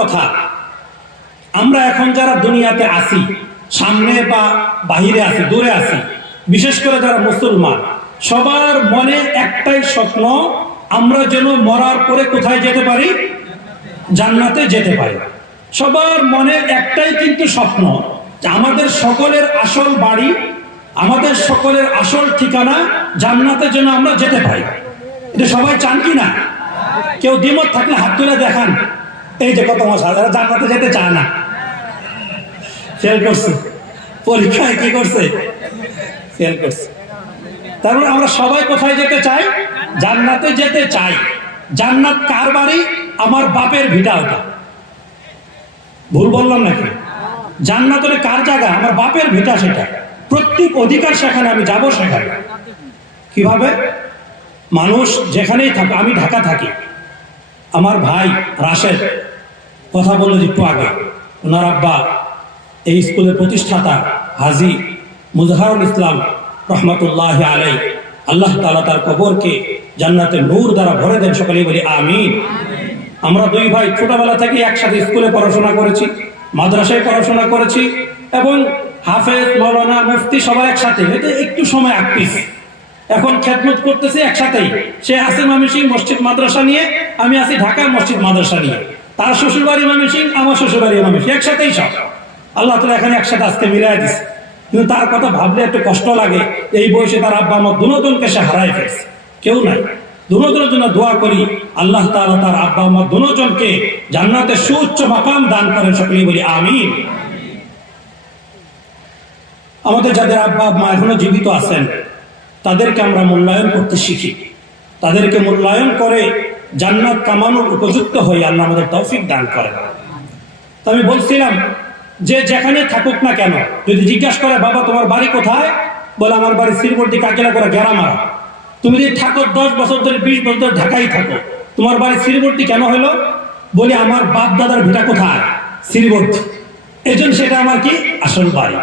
কথা, আমরা এখন যারা দুনিয়াতে আছি, সামনে বা বাহিরে আছি, দূরে আছি, বিশেষ করে যারা মুসলমান, সবার মনে একটাই স্বপ্ন, আমরা যেন মরার পরে কোথায় যেতে পারি? জান্নাতে যেতে পারি। সবার মনে একটাই কিন্তু স্বপ্ন, যে আমাদের সকলের আসল বাড়ি, আমাদের সকলের আসল ঠিকানা জান্নাতে যেন আমরা যেতে পারি। এটা সবাই চান কি না? কেউ দ্বিমত থাকলে হাত তুলে দেখান। এই যে কত মশা, যারা জান্নাতে যেতে চায় না, ফেল করছে পরীক্ষায়, কি করছে? ফেল করছে। তারপরে আমরা সবাই কোথায় যেতে চাই? জান্নাতে যেতে চাই। জান্নাত কার বাড়ি? আমার বাপের ভিটা। ওটা ভুল বললাম নাকি? জান্নাত হলে কার জায়গা? আমার বাপের ভিটা। সেটা প্রত্যেক অধিকার সেখানে, আমি যাব সেখানে। কিভাবে? মানুষ যেখানেই থাকে, আমি ঢাকা থাকি, আমার ভাই রাশেদ কথা বললো একটু আগে, ওনার আব্বা এই স্কুলের প্রতিষ্ঠাতা হাজী মুজহারুল ইসলাম রহমতুল্লাহ আলাই, আল্লাহ তাআলা তার কবরকে জান্নাতে নূর দ্বারা ভরে দেন। সকলেই বলি আমিন। আমরা দুই ভাই ছোটবেলা থেকে একসাথে স্কুলে পড়াশোনা করেছি, মাদ্রাসায় পড়াশোনা করেছি, এবং হাফেজ, মাওলানা, মুফতি সবাই একসাথে। একটু সময় আটপিস, এখন খেদমত করতেছি একসাথেই। সে আছে ময়মনসিংহ মসজিদ মাদ্রাসা নিয়ে, আমি আছি ঢাকা মসজিদ মাদ্রাসা নিয়ে। তার শ্বশুরবাড়ি ময়মনসিংহ, আমার শ্বশুরবাড়ি ময়মনসিংহ, একসাথেই সব। আল্লাহ তাআলা এখানে একসাথে আজকে মিলাই দিচ্ছে। কিন্তু তার কথা ভাবলে একটু কষ্ট লাগে, এই বয়সে তার আব্বা আমার দুজনকে সে হারায় ফেলছে, কেউ নাই। দুজনের জন্য দোয়া করি, আল্লাহ তাআলা তার আব্বা আমার দুজনকে জান্নাতে সুউচ্চ মাকাম দান করেন। সকলেই বলি আমিন। আমাদের যাদের আব্বা মা এখনো জীবিত আছেন, তাদেরকে আমরা মূল্যায়ন করতে শিখি, তাদেরকে মূল্যায়ন করে জান্নাত কামানোর উপযুক্ত হয়ে আল্লাহ আমাদের তৌফিক দান করেন। তো আমি বলছিলাম যে যেখানে থাকুক না কেন, যদি জিজ্ঞাসা করে বাবা তোমার বাড়ি কোথায়, বলে আমার বাড়ি শ্রীবর্তী কাকিলা করে গেরামারা। তুমি যদি থাকো 10 বছর ধরে, 20 বছর ধরে ঢাকায় থাকো, তোমার বাড়ি শ্রীবর্তী কেন হলো? বলি আমার বাপ দাদার ভিটা কোথায়? শ্রীবর্তী। এই জন্য সেটা আমার কি আসল বাড়ি।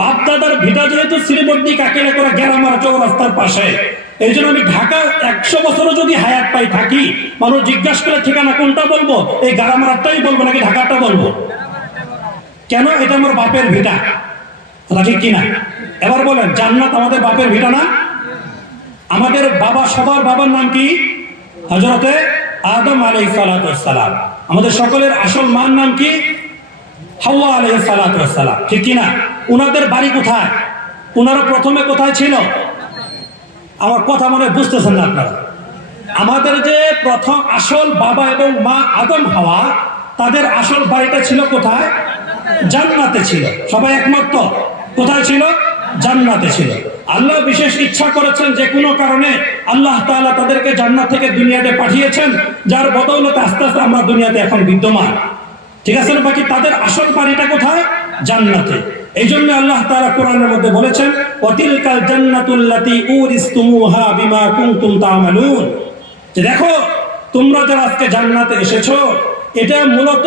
বাপ দাদার ভিটা যেহেতু শ্রীবর্তী কাকিলা করে গেরামারা চৌরাস্তার পাশে, এই জন্য আমি ঢাকা 100 বছরও যদি হায়াত পাই থাকি, মানুষ জিজ্ঞাসা করে ঠিকানা কোনটা বলবো? এই গেরামারাটাই বলবো নাকি ঢাকাটা বলবো? কেন? এটা আমার বাপের ভিটা। কথা ঠিক কিনা? এবার বলেন, জান্নাত আমাদের বাপের ভিটা না? আমাদের বাবা, সবার বাবার নাম কি? হযরতে আদম আলাইহিস সালাতু ওয়াস সালাম। আমাদের সকলের আসল মার নাম কি? হাওয়া আলাইহিস সালাতু ওয়াস সালাম। ঠিক কিনা? উনাদের বাড়ি কোথায়? উনারা প্রথমে কোথায় ছিল? আমার কথা মনে বুঝতেছেন না আপনারা? আমাদের যে প্রথম আসল বাবা এবং মা আদম হাওয়া, তাদের আসল বাড়িটা ছিল কোথায়? জান্নাতে ছিল। সবাই একমত তো? কোথায় ছিল? জান্নাতে ছিল। আল্লাহ বিশেষ ইচ্ছা করেছেন, যে কোনো কারণে আল্লাহ তাআলা তাদেরকে জান্নাত থেকে দুনিয়াতে পাঠিয়েছেন, যার বদৌলতে আস্তে আস্তে আমরা দুনিয়াতে এখন বিদ্যমান। ঠিক আছে না? বাকি তাদের আসল বাড়িটা কোথায়? জান্নাতে। এই জন্য আল্লাহ তাআলা কোরআনের মধ্যে বলেছেন, ওয়াতিলকাল জান্নাতুল্লাতী উরিসতুমুহা বিমা কুনতুম তা'মালুন। যে দেখো, তোমরা যারা আজকে জান্নাতে এসেছো, এটা মূলত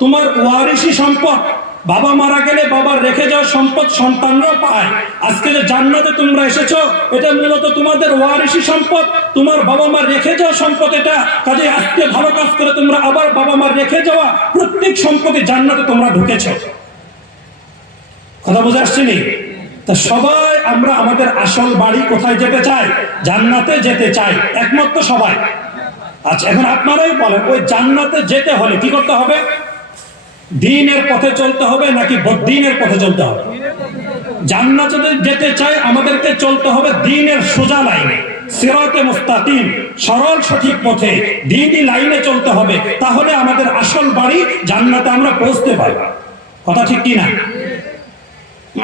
তোমার ওয়ারিসি সম্পদ। বাবা মারা গেলে বাবার রেখে যাওয়া সম্পদ সন্তানরা পায়। আজকে যে জান্নাতে তোমরা এসেছো, এটা মূলত তোমাদের ওয়ারিসি সম্পদ, তোমার বাবা মা রেখে যাওয়া সম্পদ এটা। কাজে আজকে ভালো কাজ করে তোমরা আবার বাবা মা রেখে যাওয়া প্রত্যেক সম্পদে জান্নাতে তোমরা ঢুকেছো। কথা বুঝে আসছে নি? তা সবাই আমরা আমাদের আসল বাড়ি কোথায় যেতে চাই? জান্নাতে যেতে চাই। একমত তো সবাই? আচ্ছা, এখন আপনারাই বলেন, ওই জান্নাতে যেতে হলে কি করতে হবে? দ্বীনের পথে চলতে হবে নাকি বদ্দীনের পথে চলতে হবে? জান্নাতে যেতে চাই, আমাদেরকে চলতে হবে দ্বীনের সোজা লাইনে, সিরাতে মুস্তাকিম, সরল সঠিক পথে, দ্বীনি লাইনে চলতে হবে। তাহলে আমাদের আসল বাড়ি জান্নাতে আমরা পৌঁছতে পারবো। কথা ঠিক কি না?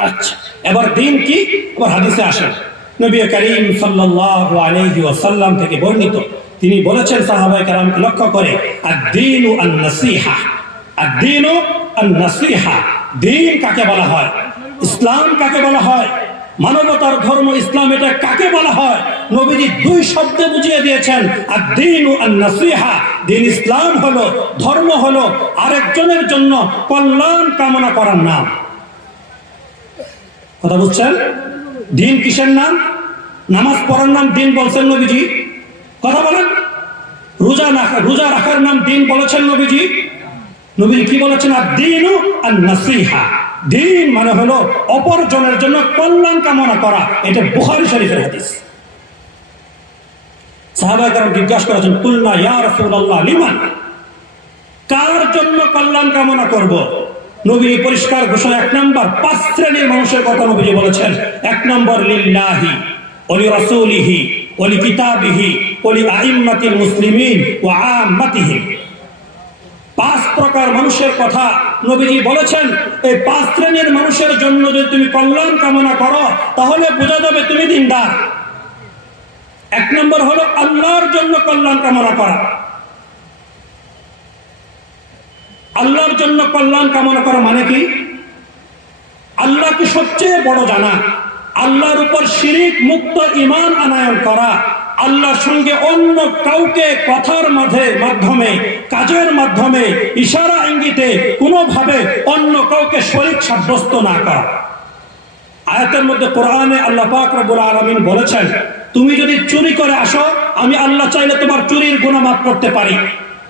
আচ্ছা, এবার দ্বীন কি? এবার হাদিসে আসেন। নবী করিম সাল্লাল্লাহু আলাইহি ওয়াসাল্লাম থেকে বর্ণিত, তিনি বলেছেন সাহাবায়ে কেরামকে লক্ষ্য করে, আদ-দীনু আন-নাসিহা। আদ-দীনু আন-নাসিহা। দ্বীন কাকে বলা হয়? ইসলাম কাকে বলা হয়? মানবতার ধর্ম ইসলাম, এটা কাকে বলা হয়? নবীজি 2 শব্দে বুঝিয়ে দিয়েছেন, আদ-দীনু আন-নাসিহা। দ্বীন ইসলাম হলো, ধর্ম হলো আরেকজনের জন্য কল্যাণ কামনা করার নাম। কথা বুঝছেন? দ্বীন কিসের নাম? নামাজ পড়ার নাম দ্বীন বলছেন নবীজি। কথা বলেন। রোজা রাখার নাম দ্বীন বলেছেন নবীজি। নবী কি বলেছেন? ad-dinu an-nasiha, দিন মানে হলো অপরজনের জন্য কল্যাণ কামনা করা। এটা বুখারী শরীফের হাদিস। সাহাবায়ে কেরাম জিজ্ঞাসা করেছেন, কুলনা ইয়া রাসূলুল্লাহ লিমান, কার জন্য কল্যাণ কামনা করব? নবী পরিষ্কার ঘোষণা, এক নম্বর 5 শ্রেণীর মানুষের কথা নবী বলেছেন। এক নম্বর লিল্লাহি ওয়া লিরাসূলিহি ওয়া লিকিতাবিহি ওয়া লিআইম্মাতিল মুসলিমিন ওয়া আম্মাতিহিম। 5 প্রকার মানুষের কথা নবীজি বলেছেন। এই 5 শ্রেণীর মানুষের জন্য যদি তুমি কল্যাণ কামনা করো তাহলে বোঝা যাবে তুমি দিনদার। এক নম্বর হলো আল্লাহর জন্য কল্যাণ কামনা করা। আল্লাহর জন্য কল্যাণ কামনা করা মানে কি? আল্লাহকে সবচেয়ে বড় জানা, আল্লাহর উপর শিরিক মুক্ত ঈমান আনয়ন করা, আল্লাহর সঙ্গে অন্য কাউকে কথার মাধ্যমে, কাজের মাধ্যমে, ইশারা ইঙ্গিতে কোনোভাবে অন্য কাউকে শরীক সাব্যস্ত না করা। আয়াতের মধ্যে কোরআনে আল্লাহ পাক রব্বুল আলামিন বলেছেন, তুমি যদি চুরি করে আসো, আমি আল্লাহ চাইলে তোমার চুরির গুনাহ মাফ করতে পারি।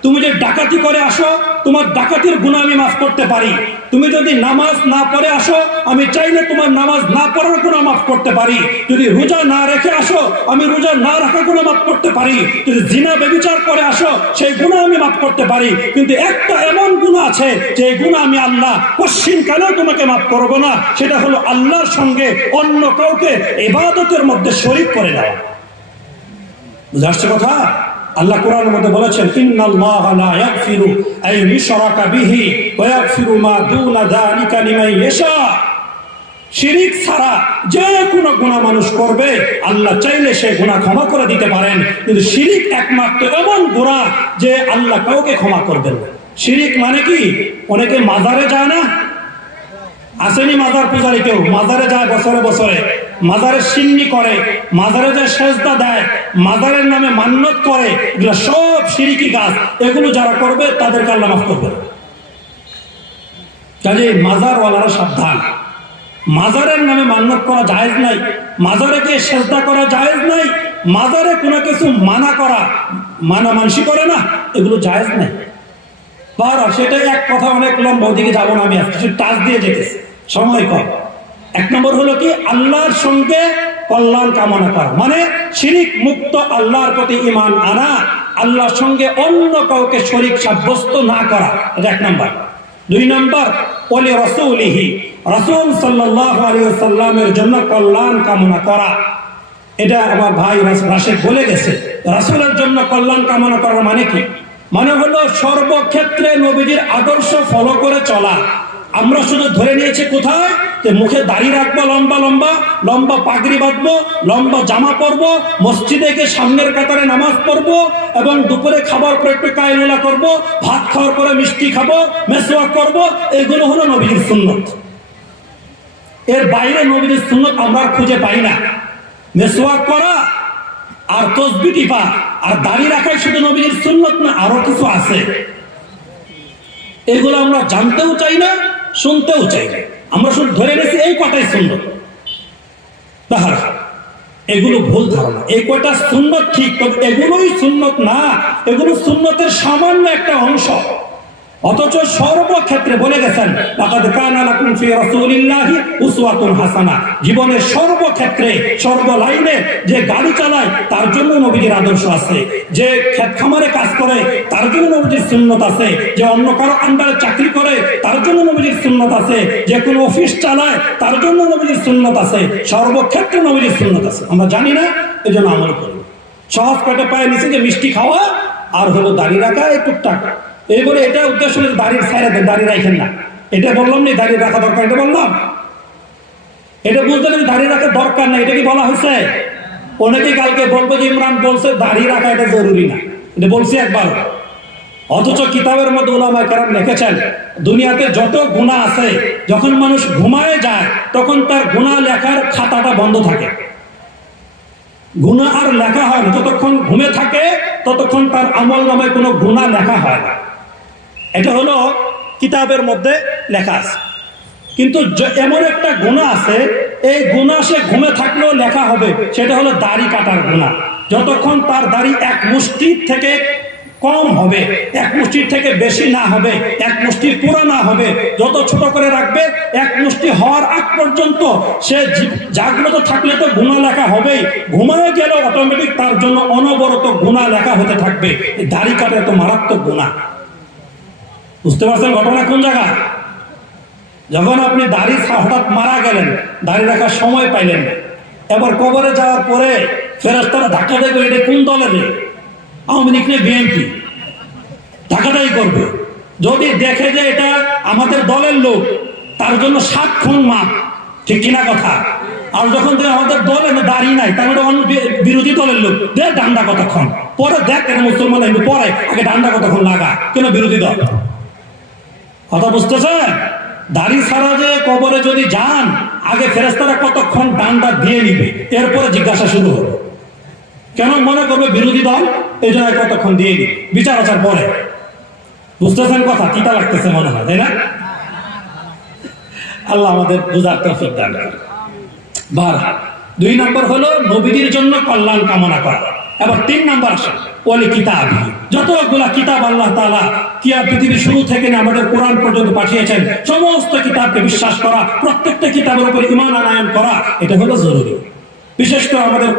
তুমি যদি ডাকাতি করে আসো, তোমার ডাকাতির গুনাহ আমি মাফ করতে পারি। তুমি যদি নামাজ না পড়ে আসো, আমি চাইলে তোমার নামাজ না পড়ার গুনাহ মাফ করতে পারি। যদি রোজা না রেখে আসো, আমি রোজা না রাখা গুনাহ মাফ করতে পারি। যদি জিনা ব্যভিচার করে আসো, সেই গুনাহ আমি মাফ করতে পারি। কিন্তু একটা এমন গুনাহ আছে যে গুনাহ আমি আল্লাহ পশ্চিমকালেও তোমাকে মাফ করব না, সেটা হলো আল্লাহর সঙ্গে অন্য কাউকে ইবাদতের মধ্যে শরীক করে দেওয়া। বুঝা আসছে কথা? আল্লাহ কোরআনের মধ্যে বলেছেন, ইন্নাল্লাহা লা ইয়াগফিরু আন ইউশরাকা বিহি ওয়া ইয়াগফিরু মা দুনা যালিকা লিমান ইয়াশা। শিরিক ছাড়া যে কোনো গুনাহ মানুষ করবে, আল্লাহ চাইলে সে গুনাহ ক্ষমা করে দিতে পারেন। কিন্তু শিরিক একমাত্র এমন গুনাহ যে আল্লাহ কাউকে ক্ষমা করবেন না। শিরিক মানে কি? অনেকে মাজারে যায় না, আসেনি মাজার পূজারী, কেউ মাজারে যায় বছরে বছরে, মাজারের সিন্নি করে, মাজারে যায় সেজদা দেয়, মাজারের নামে মান্যত করে, এগুলো সব শিরিকি কাজ। এগুলো যারা করবে তাদেরকে আল্লাহ মাফ করবে। কাজে মাজারওয়ালারা সাবধান। মাজারের নামে মান্যত করা জায়েজ নাই, মাজারে গিয়ে সেজদা করা জায়েজ নাই, মাজারে কোনো কিছু মানা করা, মানসি করে না, এগুলো জায়েজ নাই। সেটা এক কথা অনেক লম্বা, ওদিকে যাবো না, আমি কিছু টাচ দিয়ে যেতেছি, সময় কম। এক নম্বর হলো কি? আল্লাহর সঙ্গে কল্যাণ কামনা করা, মানে শিরিক মুক্ত আল্লাহর প্রতি ঈমান আনা, আল্লাহর সঙ্গে অন্য কাউকে শরীক সাব্যস্ত না করা, এটা এক নম্বর। 2 নম্বর ওলি রাসূলিহি, রাসূল সাল্লাল্লাহু আলাইহি ওয়াসাল্লামের জন্য কল্যাণ কামনা করা। এটা আমার ভাই রাশেদ বলে গেছে। রাসূলের জন্য কল্যাণ কামনা করা মানে কি? মানে হলো সর্বক্ষেত্রে নবীজির আদর্শ ফলো করে চলা। আমরা শুধু ধরে নিয়েছি কোথায়, যে মুখে দাড়ি রাখবো, লম্বা লম্বা লম্বা পাগড়ি বাঁধবো, লম্বা জামা পরবো, মসজিদে গিয়ে সামনের কাতারে নামাজ পড়বো, এবং দুপুরে খাবার পরে একটু কায়লুলা করবো, ভাত খাওয়ার পরে মিষ্টি খাবো, মেসওয়াক করবো। এগুলো হলো নবীজির সুন্নত। এর বাইরে নবীজির সুন্নত আমরা খুঁজে পাই না। মেসওয়াক করা আর তসবিহ টিপা আর দাড়ি রাখাই শুধু নবীজির সুন্নত না, আরো কিছু আছে। এগুলো আমরা জানতেও চাই না, শুনতেও চাই না, আমরা শুধু ধরে নিয়েছি এই কটাই সুন্নত। তাহলে এগুলো ভুল ধারণা। এই কয়টা সুন্নত ঠিক, তবে এগুলোই সুন্নত না, এগুলো সুন্নতের সামান্য একটা অংশ। অথচ সর্বক্ষেত্রে বলে গেছেন, লাকাদ কানা লাকুম ফি রাসূলিল্লাহি উসওয়াতুন হাসানা। জীবনের সর্বক্ষেত্রে, সর্বলাইনে যে গাড়ি চালায় তার জন্য নবীজির আদর্শ আছে, যে ক্ষেত খামারে কাজ করে তার জন্য নবীজির সুন্নত আছে, যে অন্য কারো আন্ডারে চাকরি করে তার জন্য নবীজির সুন্নত আছে, যে কোনো অফিস চালায় তার জন্য নবীজির সুন্নত আছে। সর্বক্ষেত্রে নবীজির সুন্নত আছে, আমরা জানি না, এই জন্য আমল করি। সহজ পেটে পায়ে নিচে যে মিষ্টি খাওয়া আর হলো দাড়ি রাখা, এই টুকটাক, এই বলে এটা উদ্দেশ্য হলে দাড়ির ছাইরা দেন, দাড়ি রাখেন না। এটা বললাম না দাড়ি রাখা দরকার, এটা বললাম। এটা বুঝতে পারি দাড়ি রাখা দরকার না, এটা কি বলা হয়েছে? অনেকে কালকে বলবো যে ইমরান বলছে দাড়ি রাখা এটা জরুরি না, এটা বলছি একবার। অথচ কিতাবের মধ্যে উলামায়ে কেরাম লিখেছেন, দুনিয়াতে যত গুনাহ আছে, যখন মানুষ ঘুমায় যায় তখন তার গুনাহ লেখার খাতাটা বন্ধ থাকে। গুনাহ আর লেখা হয় না, যতক্ষণ ঘুমে থাকে ততক্ষণ তার আমল নামায় কোনো গুনাহ লেখা হয় না। এটা হলো কিতাবের মধ্যে লেখা আছে। কিন্তু এমন একটা গুনাহ আছে, এই গুনাহ সে ঘুমে থাকলেও লেখা হবে, সেটা হলো দাড়ি কাটার গুনাহ। যতক্ষণ তার দাড়ি এক মুষ্টি থেকে কম হবে, এক মুষ্টির থেকে বেশি না হবে, এক মুষ্টি পুরো না হবে, যত ছোট করে রাখবে এক মুষ্টি হওয়ার আগ পর্যন্ত সে জাগ্রত থাকলে তো গুনাহ লেখা হবেই, ঘুমায় গেলে অটোমেটিক তার জন্য অনবরত গুনাহ লেখা হতে থাকবে। দাড়ি কাটা তো মারাত্মক গুনাহ। বুঝতে পারছেন ঘটনা কোন জায়গা? যখন আপনি দাড়ি হঠাৎ মারা গেলেন, দাড়ি রাখার সময় পাইলেন, এবার কবরে যাওয়ার পরে ফেরেশতারা ধাক্কা দেবে, এটা কোন দলের? আওয়ামী লীগ না বিএনপি? ধাক্কাটাই করবে। যদি দেখে যে এটা আমাদের দলের লোক, তার জন্য 7 খুন মাপ, ঠিক কিনা কথা? আর যখন আমাদের দলে দাঁড়িয়ে নাই, তার মানে অন্য বিরোধী দলের লোক, দেখ ডান্ডা কতক্ষণ, পরে দেখ কেন মুসলমান পরে আগে ডান্ডা কতক্ষণ লাগা, কেন বিরোধী দল? কথা বুঝতেছেন? দাড়ি ছাড়া যে কবরে যদি যান, আগে ফেরেশতারা কতক্ষণ ডান্ডা দিয়ে নিবে, এরপরে জিজ্ঞাসা শুরু হবে। কেন মনে করবে বিরোধী দল, এই জন্য কতক্ষণ দিয়ে নিবে, বিচার আচার পরে। বুঝতেছেন কথা? কিটা লাগতেছে মনে হয়, তাই না? আল্লাহ আমাদের বুঝার তৌফিক দান করেন। 2 নম্বর হলো নবীদের জন্য কল্যাণ কামনা করা। এবার 3 নম্বর আসে ওয়ালি কিতাব। যতগুলা কিতাব আল্লাহ তাআলা পৃথিবীর শুরু থেকে আমাদের কোরআন পর্যন্ত পাঠিয়েছেন, সমস্ত কিতাবকে বিশ্বাস করা, প্রত্যেকটা কিতাবের উপর ঈমান আনয়ন করা, এটা হলো জরুরি। বিশেষ করে আমাদের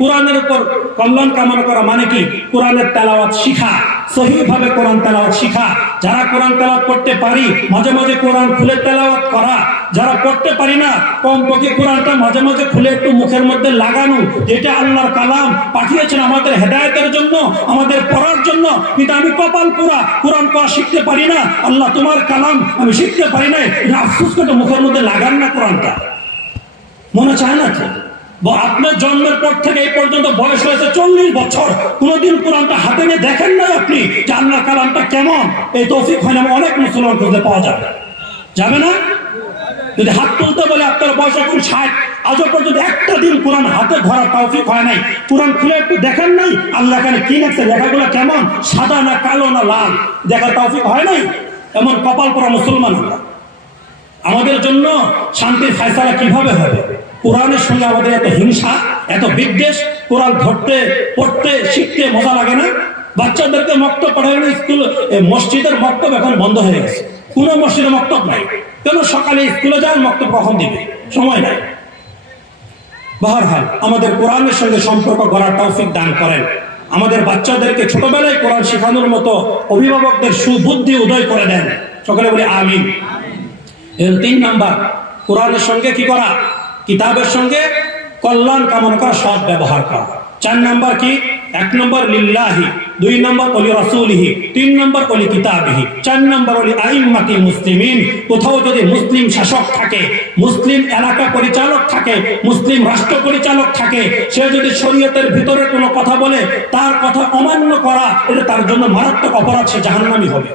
কোরআনের উপর কল্যাণ কামনা করা মানে কি? কোরআনের তেলাওয়াত শিখা, সহিভাবে কোরআন তেলাওয়াত শিখা। যারা কোরআন তেলাওয়াত করতে পারি, মাঝে মাঝে কোরআন খুলে তেলাওয়াত করা। যারা পড়তে পারি না, কমপক্ষে কোরআনটা মাঝে মাঝে খুলে একটু মুখের মধ্যে লাগানো, যেটা আল্লাহর কালাম পাঠিয়েছেন আমাদের হেদায়েতের জন্য, আমাদের পড়ার জন্য। কিন্তু আমি কপাল পুরা কোরআন পড়া শিখতে পারি না, আল্লাহ তোমার কালাম আমি শিখতে পারি না, এটা আফসোস করে মুখের মধ্যে লাগান না কোরআনটা। মনে চায় না তো? আপনার জন্মের পর থেকে এই পর্যন্ত বয়স হয়েছে 40 বছর, কোনদিন কোরআনটা হাতে নিয়ে দেখেন নাই আপনি যে আল্লাহর কালামটা কেমন? এই তৌফিক হয় না অনেক মুসলমান খুঁজে পাওয়া যাবে না? যদি হাত তুলতে বলে আপনার বয়স এখন 60, আজও পর্যন্ত একটা দিন কোরআন হাতে ধরার তৌফিক হয় নাই। কোরআন খুলে একটু দেখেন নাই আল্লাহ এখানে কি লিখছে, লেখাগুলো কেমন, সাদা না কালো না লাল, দেখার তৌফিক হয় নাই। এমন কপাল পরা মুসলমান আমরা। আমাদের জন্য শান্তির ফয়সালা কিভাবে হবে? কোরআনের সঙ্গে আমাদের এত হিংসা, এত বিদ্বেষ। কোরআন ধরতে, পড়তে, শিখতে মজা লাগে না? বাচ্চাদেরকে মক্তব পড়ায় স্কুল, মসজিদের মক্তব এখন বন্ধ হয়ে গেছে, কোনো মসজিদে মক্তব নাই। কেন? সকালে স্কুলে যান, মক্তব কখন দিবে, সময় নাই। বহরহাল আমাদের কোরআনের সঙ্গে সম্পর্ক গড়ার তৌফিক দান করেন। আমাদের বাচ্চাদেরকে ছোটবেলায় কোরআন শেখানোর মতো অভিভাবকদের সুবুদ্ধি উদয় করে দেন। সকলে বলি আমিন। 3 নাম্বার, কোরআনের সঙ্গে কি করা? কিতাবের সঙ্গে কল্যাণ কামনা করা, সৎ ব্যবহার করা। 4 নাম্বার কি? 1 নম্বর লিল্লাহি, 2 নম্বর ওলি রাসূলিহি, 3 নম্বর ওলি কিতাবিহি, 4 নম্বর ওলি আইম্মাতিল মুসলিমিন। কোথাও যদি মুসলিম শাসক থাকে, মুসলিম এলাকা পরিচালক থাকে, মুসলিম রাষ্ট্র পরিচালক থাকে, সে যদি শরীয়তের ভিতরে কোনো কথা বলে, তার কথা অমান্য করা, এটা তার জন্য মারাত্মক অপরাধ, সে জাহান্নামী হবে।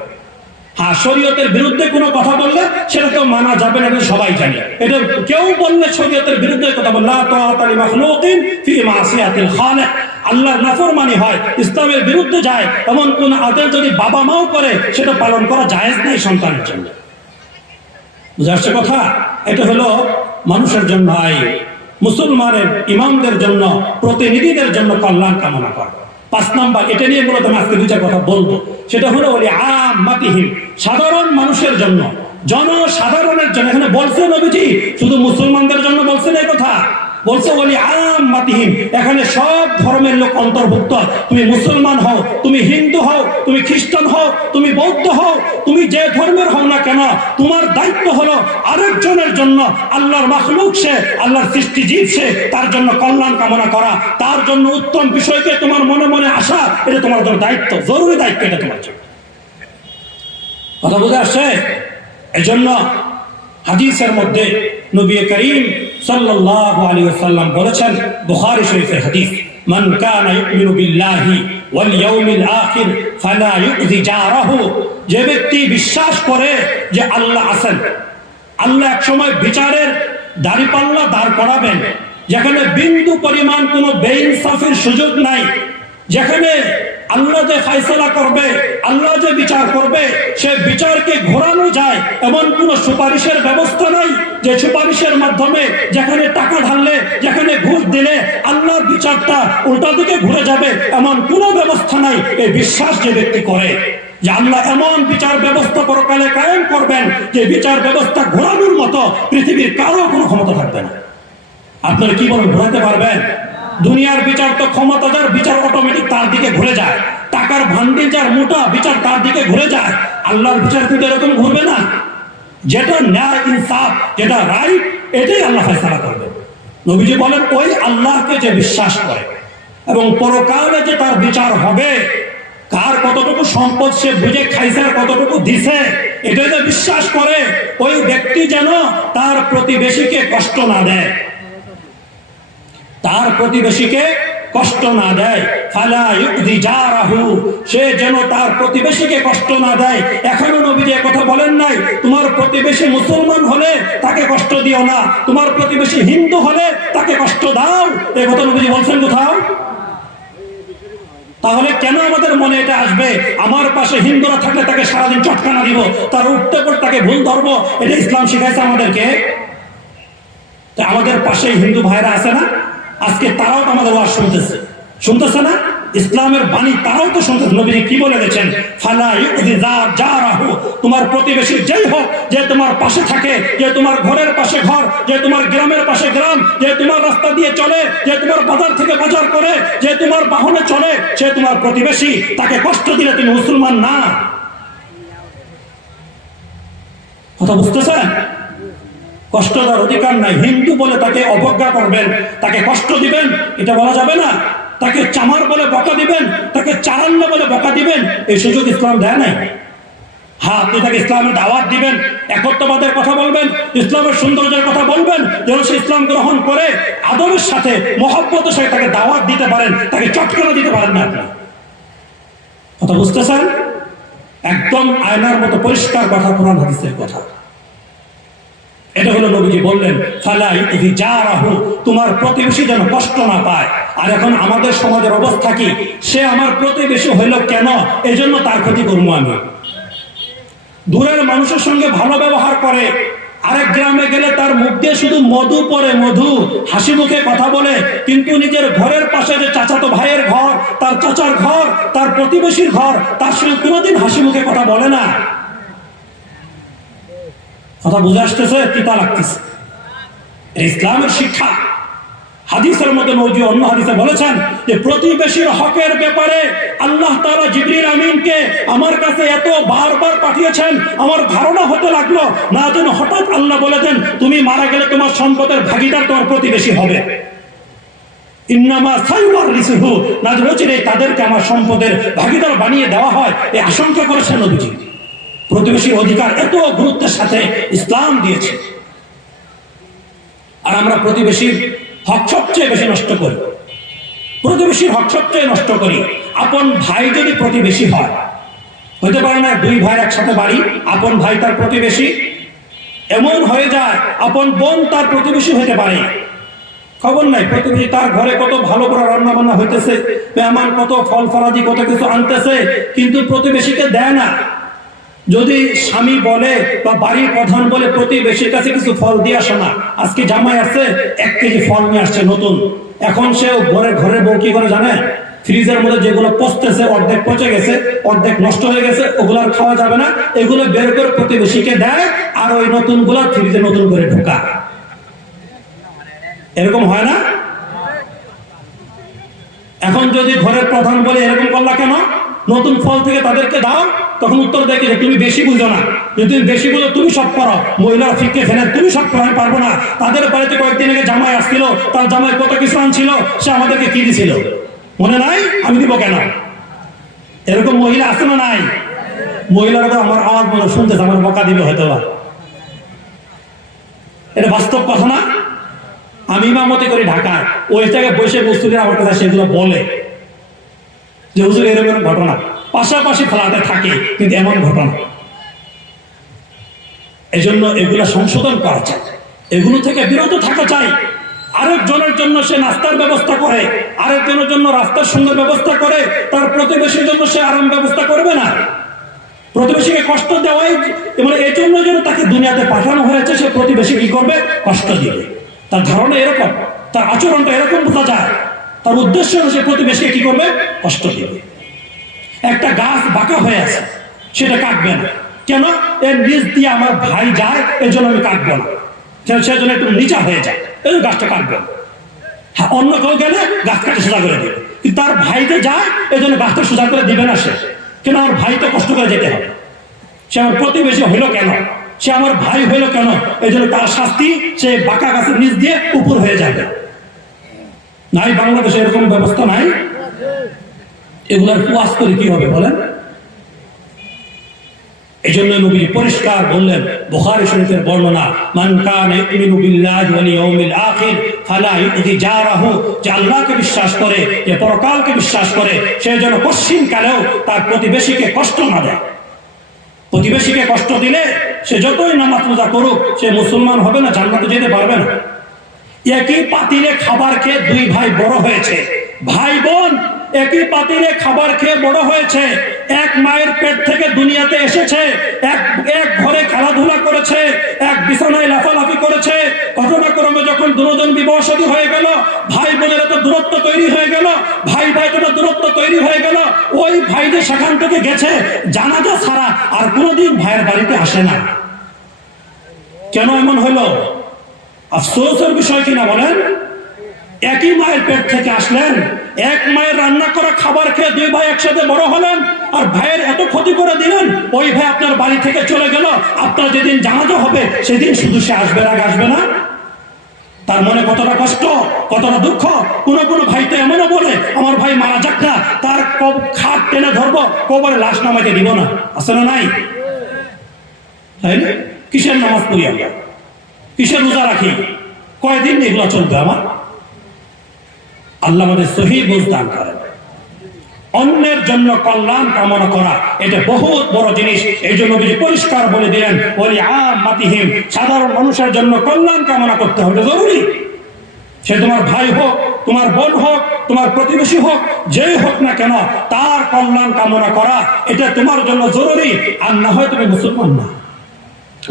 হ্যাঁ, শরীয়তের বিরুদ্ধে কোনো কথা বললে সেটা তো মানা যাবে না, এটা সবাই জানে। এটা কেউ বললে শরীয়তের বিরুদ্ধে কথা বললে আল্লাহর নাফরমানি হয়, ইসলামের বিরুদ্ধে যায়, এমন কোন আদেশ যদি বাবা মাও করে, সেটা পালন করা জায়েজ নাই সন্তানের জন্য। বুঝা আসছে কথা? এটা হলো মানুষের জন্য আইন, মুসলমানের ইমামদের জন্য, প্রতিনিধিদের জন্য কল্যাণ কামনা করা। 5 নাম্বার, এটা নিয়ে মূলত আমি আজকে 2টা কথা বলবো। সেটা হলো ওলি আম্মাতিহিম, সাধারণ মানুষের জন্য, জনসাধারণের জন্য। এখানে বলছে নবীজি শুধু মুসলমানদের জন্য বলছেন এই কথা, বলছে ওলি আম্মাতিহিম, এখানে সব ধর্মের লোক অন্তর্ভুক্ত। তুমি মুসলমান হও, তুমি হিন্দু হও, তুমি খ্রিস্টান হও, তুমি বৌদ্ধ হও, তুমি যে ধর্মের হও না কেন, তোমার দায়িত্ব হলো আরেকজনের জন্য, আল্লাহর মাখলুক সে, আল্লাহর সৃষ্টি জীব সে, তার জন্য কল্যাণ কামনা করা, তার জন্য উত্তম বিষয়কে তোমার মনে মনে আসা, এটা তোমার জন্য দায়িত্ব, জরুরি দায়িত্ব, এটা তোমার জন্য। কথা বুঝে আসছে? এজন্য হাদিসের মধ্যে নবী করিম সাল্লাল্লাহু আলাইহি ওয়াসাল্লাম বলেছেন, বুখারী শরীফের হাদিস, মান কানা ইউমিনু বিল্লাহি ওয়াল ইয়াউমিল আখির ফালা ইউযি জারাহু। যে ব্যক্তি বিশ্বাস করে যে আল্লাহ আছেন, আল্লাহ এক সময় বিচারের দাঁড়িপাল্লা দাঁড় করাবেন, যেখানে বিন্দু পরিমাণ কোনো বেইনসাফির সুযোগ নাই, যেখানে আল্লাহ যে ফায়সালা করবে, আল্লাহ যে বিচার করবে, সে বিচারকে ঘোরানো যায় এমন কোন সুপারিশের ব্যবস্থা নাই যে সুপারিশের মাধ্যমে যেখানে টাকা ঢাললে, যেখানে ঘুষ দিলে আল্লাহর বিচারটা উল্টা দিকে ঘুরে যাবে, এমন কোন ব্যবস্থা নাই। এই বিশ্বাস যে ব্যক্তি করে যে আল্লাহ এমন বিচার ব্যবস্থা পরকালে কায়েম করবেন যে বিচার ব্যবস্থা ঘোরানোর মতো পৃথিবীর কারো কোনো ক্ষমতা থাকবে না। আপনারা কি বলেন, ঘোরাতে পারবেন? দুনিয়ার বিচার তো ক্ষমতা যার, বিচার অটোমেটিক তার দিকে ঘুরে যায়। টাকার ভান্ডিল যার মোটা, বিচার তার দিকে ঘুরে যায়। আল্লাহর বিচার কিন্তু এরকম ঘুরবে না। যেটা ন্যায় ইনসাফ, যেটা রাইট, এটাই আল্লাহ ফয়সালা করবে। নবীজি বলেন, ওই আল্লাহকে যে বিশ্বাস করে এবং পরকালে যে তার বিচার হবে, কার কতটুকু সম্পদ সে বুঝে খাইছে, কতটুকু দিছে, এটা যে বিশ্বাস করে, ওই ব্যক্তি যেন তার প্রতিবেশীকে কষ্ট না দেয়, তার প্রতিবেশীকে কষ্ট না দেয়। ফালা ইউযি জারাহু, সে যেন তার প্রতিবেশীকে কষ্ট না দেয়। এখনো নবীজি কথা বলেন নাই তোমার প্রতিবেশী মুসলমান হলে তাকে কষ্ট দিও না, তোমার প্রতিবেশী হিন্দু হলে তাকে কষ্ট দাও, এই কথা নবীজি বলছেন কোথাও? তাহলে কেন আমাদের মনে এটা আসবে আমার পাশে হিন্দুরা থাকলে তাকে সারাদিন চটকানা দিব, তার উঠতে পর তাকে ভুল ধরবো? এটা ইসলাম শিখাইছে আমাদেরকে। আমাদের পাশে হিন্দু ভাইরা আছে না, আজকে তারাও তো আমাদের ওয়াজ শুনতেছে না? ইসলামের বাণী তারাও তো শুনতেছে। নবীজি কি বলে গেছেন? ফালা ইউযি জারাহু, তোমার প্রতিবেশী যেই হোক, যে তোমার পাশে থাকে, যে তোমার ঘরের পাশে ঘর, যে তোমার গ্রামের পাশে গ্রাম, যে তোমার রাস্তা দিয়ে চলে, যে তোমার বাজার থেকে বাজার করে, যে তোমার বাহনে চলে, সে তোমার প্রতিবেশী। তাকে কষ্ট দিলে তুমি মুসলমান না। কথা বুঝতেছেন? কষ্ট দেওয়ার অধিকার নাই। হিন্দু বলে তাকে অবজ্ঞা করবেন, তাকে কষ্ট দিবেন, এটা বলা যাবে না। তাকে চামার বলে বকা দিবেন, তাকে চারান্না বলে বকা দিবেন, এই সুযোগ ইসলাম দেয় নাই। হ্যাঁ, আপনি তাকে ইসলামের দাওয়াত দিবেন, একত্ববাদের কথা বলবেন, ইসলামের সৌন্দর্যের কথা বলবেন, যেন সে ইসলাম গ্রহণ করে আদরের সাথে, মহব্বতের সাথে তাকে দাওয়াত দিতে পারেন, তাকে চটকানা দিতে পারেন না। আপনি কথা বুঝতেছেন? একদম আয়নার মতো পরিষ্কার কথা, কোরআন হাদিসের কথা। এটা হলো নবীজি বললেন, ফালা ইউযি জারাহু, তোমার প্রতিবেশী যেন কষ্ট না পায়। আর এখন আমাদের সমাজের অবস্থা কি? সে আমার প্রতিবেশী হইল কেন, এই জন্য তার ক্ষতি করবো আমি। দূরের মানুষের সঙ্গে ভালো ব্যবহার করে, আরেক গ্রামে গেলে তার মুখ দিয়ে শুধু মধু পড়ে, মধু, হাসি মুখে কথা বলে, কিন্তু নিজের ঘরের পাশে যে চাচাতো ভাইয়ের ঘর, তার চাচার ঘর, তার প্রতিবেশীর ঘর, তার সঙ্গে কোনোদিন হাসি মুখে কথা বলে না। কথা বুঝে আসতেছে? তিতা লাগতেছে? ইসলামের শিক্ষা। হাদিসের মধ্যে নবী অন্য হাদিসে বলেছেন যে প্রতিবেশীর হকের ব্যাপারে আল্লাহ তাআলা জিবরিল আমিনকে আমার কাছে এত বারবার পাঠিয়েছেন, আমার ধারণা হতে লাগলো না যেন হঠাৎ আল্লাহ বলে দেন তুমি মারা গেলে তোমার সম্পদের ভাগীদার তোমার প্রতিবেশী হবে। ইন্নামা সাইওয়ারিসুহু, না যেন তাদেরকে আমার সম্পদের ভাগীদার বানিয়ে দেওয়া হয়, এই আশঙ্কা করেছেন নবীজি। প্রতিবেশীর অধিকার এত গুরুত্বের সাথে ইসলাম দিয়েছে। আর আমরা প্রতিবেশীর হক সবচেয়ে বেশি নষ্ট করি, প্রতিবেশীর হক সবচেয়ে নষ্ট করি। আপন ভাই যদি প্রতিবেশী হয়, হইতে পারে না দুই ভাই একসাথে বাড়ি, আপন ভাই তার প্রতিবেশী, এমন হয়ে যায় আপন বোন তার প্রতিবেশী হতে পারে। খবর নাই প্রতিবেশী তার ঘরে কত ভালো করে রান্না বান্না হইতেছে, মেহমান কত ফল ফলাদি কত কিছু আনতেছে, কিন্তু প্রতিবেশীকে দেয় না। যদি স্বামী বলে বা বাড়ির প্রধান বলে প্রতিবেশীর কাছে কিছু ফল দিয়ে আসো না, আজকে জামাই আসছে 1 কেজি ফল নিয়ে আসছে নতুন, এখন সে ঘরের বউ কি করে জানে? ফ্রিজের মধ্যে যেগুলো পচতেছে, অর্ধেক পচে গেছে, অর্ধেক নষ্ট হয়ে গেছে, ওগুলো আর খাওয়া যাবে না, এগুলো বের করে প্রতিবেশীকে দেয়, আর ওই নতুন গুলা ফ্রিজে নতুন করে ঢোকা। এরকম হয় না? এখন যদি ঘরের প্রধান বলে এরকম করলা কেন, নতুন ফল থেকে তাদেরকে দাও, তখন উত্তর দেখে যে তুমি বেশি বুঝো না, যদি তুমি বেশি বুঝো তুমি সব করো, মহিলার ফিকে ফেলে তুমি সব করো, আমি পারবো না। তাদের বাড়িতে কয়েকদিন আগে জামাই আসছিল, তার জামাই কত কিছু আনছিল, সে আমাদেরকে কি দিছিল মনে নাই, আমি দিব কেন? এরকম মহিলা আছে না নাই? মহিলারা তো আমার আওয়াজ মনে শুনতেছে, আমার বকা দিবে হয়তো। এটা বাস্তব কথা না? আমি ইমামতি করি ঢাকায়, ওই জায়গায় বসে বস্তুদের আমার কাছে সেগুলো বলে যে হুজুর এরকম ঘটনা, পাশাপাশি ফ্ল্যাটে থাকে কিন্তু এমন ঘটনা। এজন্য এগুলো সংশোধন করা চাই, এগুলো থেকে বিরত থাকা চাই। আরেকজনের জন্য সে নাস্তার ব্যবস্থা করে, আরেকজনের জন্য রাস্তার সুন্দর ব্যবস্থা করে, তার প্রতিবেশীর জন্য সে আরাম ব্যবস্থা করবে না? প্রতিবেশীকে কষ্ট দেওয়াই মানে এই জন্য যেন তাকে দুনিয়াতে পাঠানো হয়েছে, সে প্রতিবেশী কি করবে? কষ্ট দিবে। তার ধারণা এরকম, তার আচরণটা এরকম বোঝা যায়, তার উদ্দেশ্য সে প্রতিবেশীকে কি করবে? কষ্ট দিবে। একটা গাছ বাঁকা হয়ে আছে, সেটা কাটবে না কেন? এর নিচ দিয়ে আমার ভাই যায়, এর জন্য আমি কাটবো না, সেজন্য একটু নিচা হয়ে যায়, এই গাছটা কাটবো না। হ্যাঁ, অন্য কেউ গেলে গাছ কাটে সোজা করে দিবে, কিন্তু তার ভাইতে যায়, এই জন্য গাছটা সোজা করে দিবে না সে। কেন? আমার ভাই তো কষ্ট করে যেতে হবে। সে আমার প্রতিবেশী হইল কেন? সে আমার ভাই হইল কেন? এই জন্য তার শাস্তি সে বাঁকা গাছের নিচ দিয়ে উপর হয়ে যাবে। নাই বাংলাদেশে এরকম ব্যবস্থা নাই। এগুলার ওয়াজ করে কি হবে বলেন? এই জন্য নবী পরিষ্কার বললেন, বুখারী শরীফের বর্ণনা, মান কানা ইউমিনু বিল্লাহি ওয়াল ইয়াউমিল আখির ফালা ইউযি জারাহু, যে আল্লাহকে বিশ্বাস করে, যে পরকালকে বিশ্বাস করে, সে যেন পশ্চিম কালেও তার প্রতিবেশীকে কষ্ট না দেয়। প্রতিবেশীকে কষ্ট দিলে সে যতই নামাজ রোজা করুক, সে মুসলমান হবে না, জান্নাতে যেতে পারবে না। একই পাতিলে খাবার খেয়ে দুই ভাই বড় হয়েছে, ভাই বোন একই পাতিলে খাবার খেয়ে বড় হয়েছে, এক মায়ের পেট থেকে দুনিয়াতে এসেছে, এক ঘরে খেলাধুলা করেছে, এক বিছানায় লাফালাফি করেছে। ঘটনাক্রমে যখন দুজন বিবাহ শাদী হয়ে গেল, ভাই বোনের এত দূরত্ব তৈরি হয়ে গেল, ভাই ভাইদের দূরত্ব তৈরি হয়ে গেল, ওই ভাই যে সেখান থেকে গেছে জানাজা ছাড়া আর কোনোদিন ভাইয়ের বাড়িতে আসে না। কেন এমন হলো? আফসোসের বিষয় কিনা বলেন? একই মায়ের পেট থেকে আসলেন, এক মায়ের রান্না করা খাবার খেয়ে দুই ভাই একসাথে বড় হলেন, আর ভাইয়ের এত ক্ষতি করে দিলেন, ওই ভাই আপনার বাড়ি থেকে চলে গেল। আপনার যেদিন জানাজা হবে সেদিন শুধু সে আসবে না, আসবে না। তার মনে কতটা কষ্ট, কতটা দুঃখ। কোনো ভাই তো এমনও বলে, আমার ভাই মারা যাক না, তার খাট টেনে ধরবো, কবরে লাশ নামাইতে দিব না। আছে না নাই? তাই না? কিসের নামাজ পড়ি আমরা, কিসের রোজা রাখি, কয়দিন এগুলো চলবে আমার? আল্লাহ আমাদের সহিহ বুঝ দান করেন। অন্যের জন্য কল্যাণ কামনা করা এটা বহুত বড় জিনিস। এই জন্য পরিষ্কার বলে দিলেন, ওলি আম্মাতিহিম, সাধারণ মানুষের জন্য কল্যাণ কামনা করতে হবে, জরুরি। সে তোমার ভাই হোক, তোমার বোন হোক, তোমার প্রতিবেশী হোক, যেই হোক না কেন, তার কল্যাণ কামনা করা এটা তোমার জন্য জরুরি। আর না হয় তুমি মুসলমান না।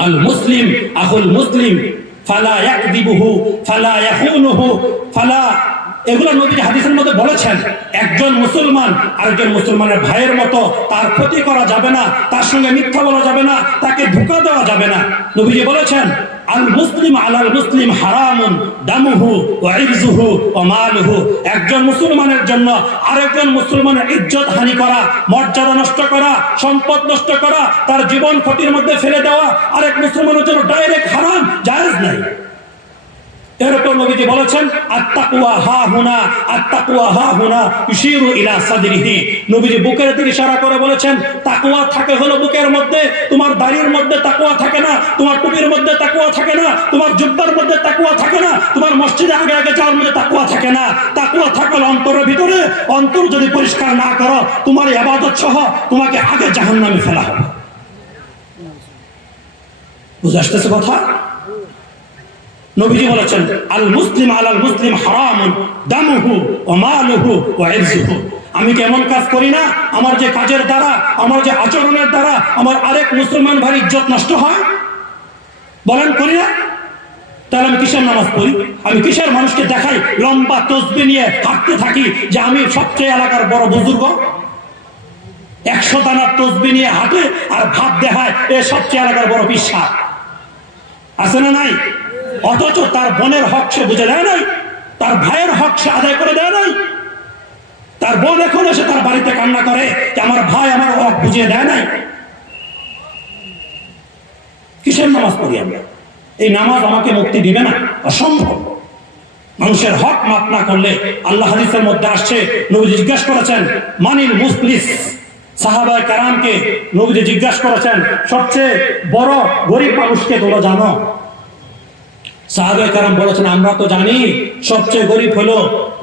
আল মুসলিম আখুল মুসলিম ফালা ইয়াকদিবুহু ফালা ইয়াখুনুহু ফালা, এগুলো নবী হাদিসের মধ্যে বলেছেন। একজন মুসলমান আরেকজন মুসলমানের ভাইয়ের মতো, তার ক্ষতি করা যাবে না, তার সঙ্গে মিথ্যা বলা যাবে না, তাকে ধোঁকা দেওয়া যাবে না। নবীজি বলেছেন, আল মুসলিম আলাল মুসলিম হারামুন দামুহু ওয়া ইরজুহু ওয়া মালুহু। একজন মুসলমানের জন্য আরেকজন মুসলমানের ইজ্জত হানি করা, মর্যাদা নষ্ট করা, সম্পদ নষ্ট করা, তার জীবন ক্ষতির মধ্যে ফেলে দেওয়া আরেক মুসলমানের জন্য ডাইরেক্ট হারাম, জায়েজ নাই। এরপর নবীজি বলেছেন, আত্তাকওয়া হা হুনা, আত্তাকওয়া হা হুনা ইউশিরু ইলা সাদরিহি। নবীজি বুকের দিকে ইশারা করে বলেছেন, তাকওয়া থাকে হলো বুকের মধ্যে, তোমার দাড়ির মধ্যে তাকওয়া থাকে না, তোমার টুপির মধ্যে তাকওয়া থাকে না, তোমার জুব্বার মধ্যে তাকওয়া থাকে না, তোমার মসজিদে আগে আগে যাওয়ার মধ্যে তাকওয়া থাকে না। তাকওয়া থাকলে অন্তরের ভিতরে, অন্তর যদি পরিষ্কার না করো, তোমার ইবাদত সহ তোমাকে আগে জাহান্নামে ফেলা হবে। বুঝে আসতেছে কথা? নবীজি বলেছেন, আল মুসলিম আলাল মুসলিম হারামুন দামুহু ওয়া মালুহু ওয়া ইরজুহু। আমি কি এমন কাজ করি না, আমার যে কাজের দ্বারা, আমার যে আচরণের দ্বারা আমার আরেক মুসলমান ভাইয়ের ইজ্জত নষ্ট হয়? বলেন, করি না? তাহলে আমি কিসের নামাজ পড়ি? আমি কিসের মানুষকে দেখাই লম্বা তসবিহ নিয়ে হাঁটতে থাকি যে আমি সবচেয়ে এলাকার বড় বুজুর্গ? 100 দানার তসবিহ নিয়ে হাঁটে আর ভাব দেখায় এ সবচেয়ে এলাকার বড় বিশ্বাস। আছে না নাই? অথচ তার বোনের হক সে বুঝে দেয় নাই, তার ভাইয়ের হক সে আদায় করে দেয় নাই। তার বোন এখন এসে তার বাড়িতে কান্না করে যে আমার ভাই আমার হক বুঝিয়ে দেয় নাই। কিসের নামাজ পড়ি আমরা? এই নামাজ আমাকে মুক্তি দিবে না, অসম্ভব। মানুষের হক মাপ না করলে, আল্লাহ হাদিসের মধ্যে আসছে, নবীজি জিজ্ঞাসা করেছেন, মানিল মুফলিস। সাহাবায়ে কেরামকে নবীজি জিজ্ঞাসা করেছেন, সবচেয়ে বড় গরিব মানুষকে তোমরা জানো? সাহাবায়ে কেরাম বলেছেন, আমরা তো জানি সবচেয়ে গরিব হলো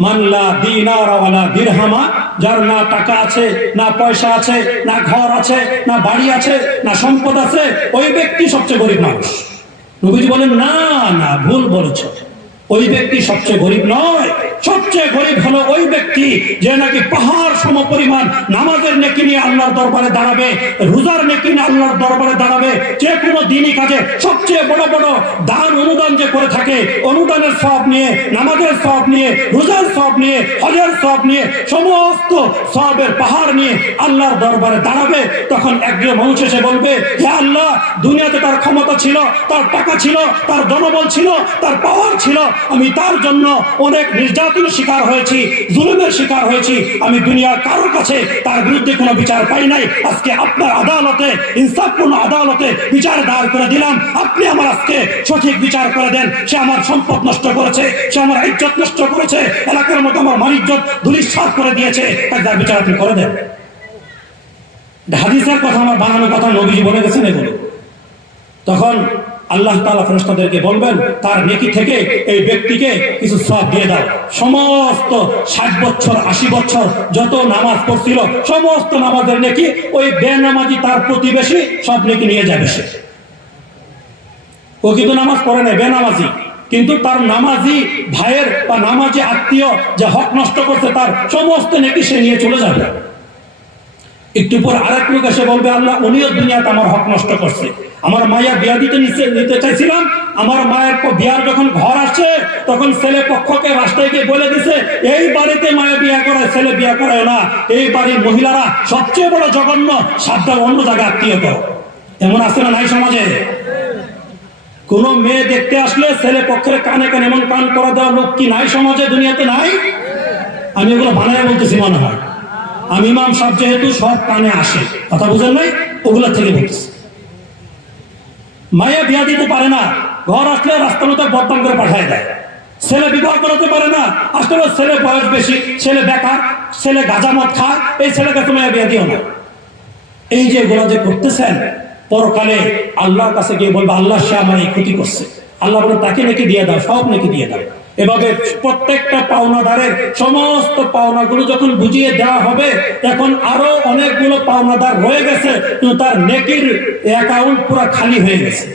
মান লা দিনার ওয়ালা দিরহামা, যার না টাকা আছে, না পয়সা আছে, না ঘর আছে, না বাড়ি আছে, না সম্পদ আছে, ওই ব্যক্তি সবচেয়ে গরিব মানুষ। নবীজি বলেন, না না, ভুল বলেছ। ওই ব্যক্তি সবচেয়ে গরিব নয়। সবচেয়ে গরিব হলো ওই ব্যক্তি যে নাকি পাহাড় সমপরিমাণ নামাজের নেকি নিয়ে আল্লাহর দরবারে দাঁড়াবে, রোজার নেকি নিয়ে আল্লাহর দরবারে দাঁড়াবে, যে কোনো দিনই কাজে সবচেয়ে বড় বড় দান অনুদান যে করে থাকে, অনুদানের সওয়াব নিয়ে, নামাজের সওয়াব নিয়ে, রোজার সওয়াব নিয়ে, হজের সওয়াব নিয়ে, সমস্ত সওয়াবের পাহাড় নিয়ে আল্লাহর দরবারে দাঁড়াবে। তখন একজন মানুষ এসে বলবে, হে আল্লাহ, দুনিয়াতে তার ক্ষমতা ছিল, তার টাকা ছিল, তার জনবল ছিল, তার পাওয়ার ছিল, আমি তার জন্য অনেক নির্যাতনের শিকার হয়েছি, জুলুমের শিকার হয়েছি, আমি দুনিয়ার কারোর কাছে তার বিরুদ্ধে কোনো বিচার পাই নাই। আজকে আপনার আদালতে, ইনসাফপূর্ণ আদালতে বিচার দায়ের করে দিলাম, আপনি আমার আজকে সঠিক বিচার করে দেন। সে আমার সম্পদ নষ্ট করেছে, সে আমার ইজ্জত নষ্ট করেছে, এলাকার মধ্যে আমার মান ইজ্জত ধূলিসাৎ করে দিয়েছে, তার বিচার আপনি করে দেন। হাদিসের কথা, আমার বানানো কথা, নবীজি বলে গেছেন এগুলো। তখন আল্লাহ তাআলা ফেরেশতাদেরকে বলবেন, তার নেকি থেকে এই ব্যক্তিকে কিছু সওয়াব দিয়ে দাও। সমস্ত 60 বছর 80 বছর যত নামাজ পড়ছিল, সমস্ত নামাজের নেকি ওই বেনামাজি তার প্রতিবেশী সব নেকি নিয়ে যাবে। সে ও কিন্তু নামাজ পড়ে না, বেনামাজি, কিন্তু তার নামাজি ভাইয়ের বা নামাজি আত্মীয় যে হক নষ্ট করছে, তার সমস্ত নেকি সে নিয়ে চলে যাবে। একটু পর আরেক লোক এসে বলবে, আল্লাহ, উনিও দুনিয়াতে আমার হক নষ্ট করছে, আমার মায়া বিয়া নিতে চাইছিলাম, আমার মায়ের বিয়ার যখন ঘর আসছে তখন ছেলে পক্ষকে রাস্তায় গিয়ে বলে দিছে, এই বাড়িতে মায়া বিয়া করায়, ছেলে বিয়া করায় না, এই বাড়ির মহিলারা সবচেয়ে বড় জঘন্য, সাবধান, অন্য জায়গায় আত্মীয় করো। এমন আছে না নাই সমাজে? কোন মেয়ে দেখতে আসলে ছেলে পক্ষের কানে কানে এমন কান করা দেওয়া লোক কি নাই সমাজে, দুনিয়াতে নাই? আমি ওগুলো বানায় বলতেছি মনে হয়, আমি ইমাম সাহেব যেহেতু সব কানে আসে, কথা বুঝেন নাই, ওগুলা থেকে বলতেছি। মায়া বিয়া দিতে পারে না, ঘর আসলে রাস্তার মতো বদনাম করে পাঠায় দেয়। ছেলে বিবাহ করাতে পারে না, আসলে ছেলে বয়স বেশি, ছেলে বেকার, ছেলে গাঁজা মদ খায়, এই ছেলেকে তো মায়া বিয়া দিও না। এই যে এগুলো যে করতেছেন, পরকালে আল্লাহর কাছে গিয়ে বলবে, আল্লাহ, সে আমার এই ক্ষতি করছে, আল্লাহ বলে তাকে নেকি দিয়ে দাও, সব নেকি দিয়ে দাও। এভাবে প্রত্যেকটা পাওনাদারের সমস্ত পাওনাগুলো যখন বুঝিয়ে দেওয়া হবে, এখন আরো অনেকগুলো পাওনাদার রয়ে গেছে, কিন্তু তার নেকির অ্যাকাউন্ট পুরো খালি হয়ে গেছে।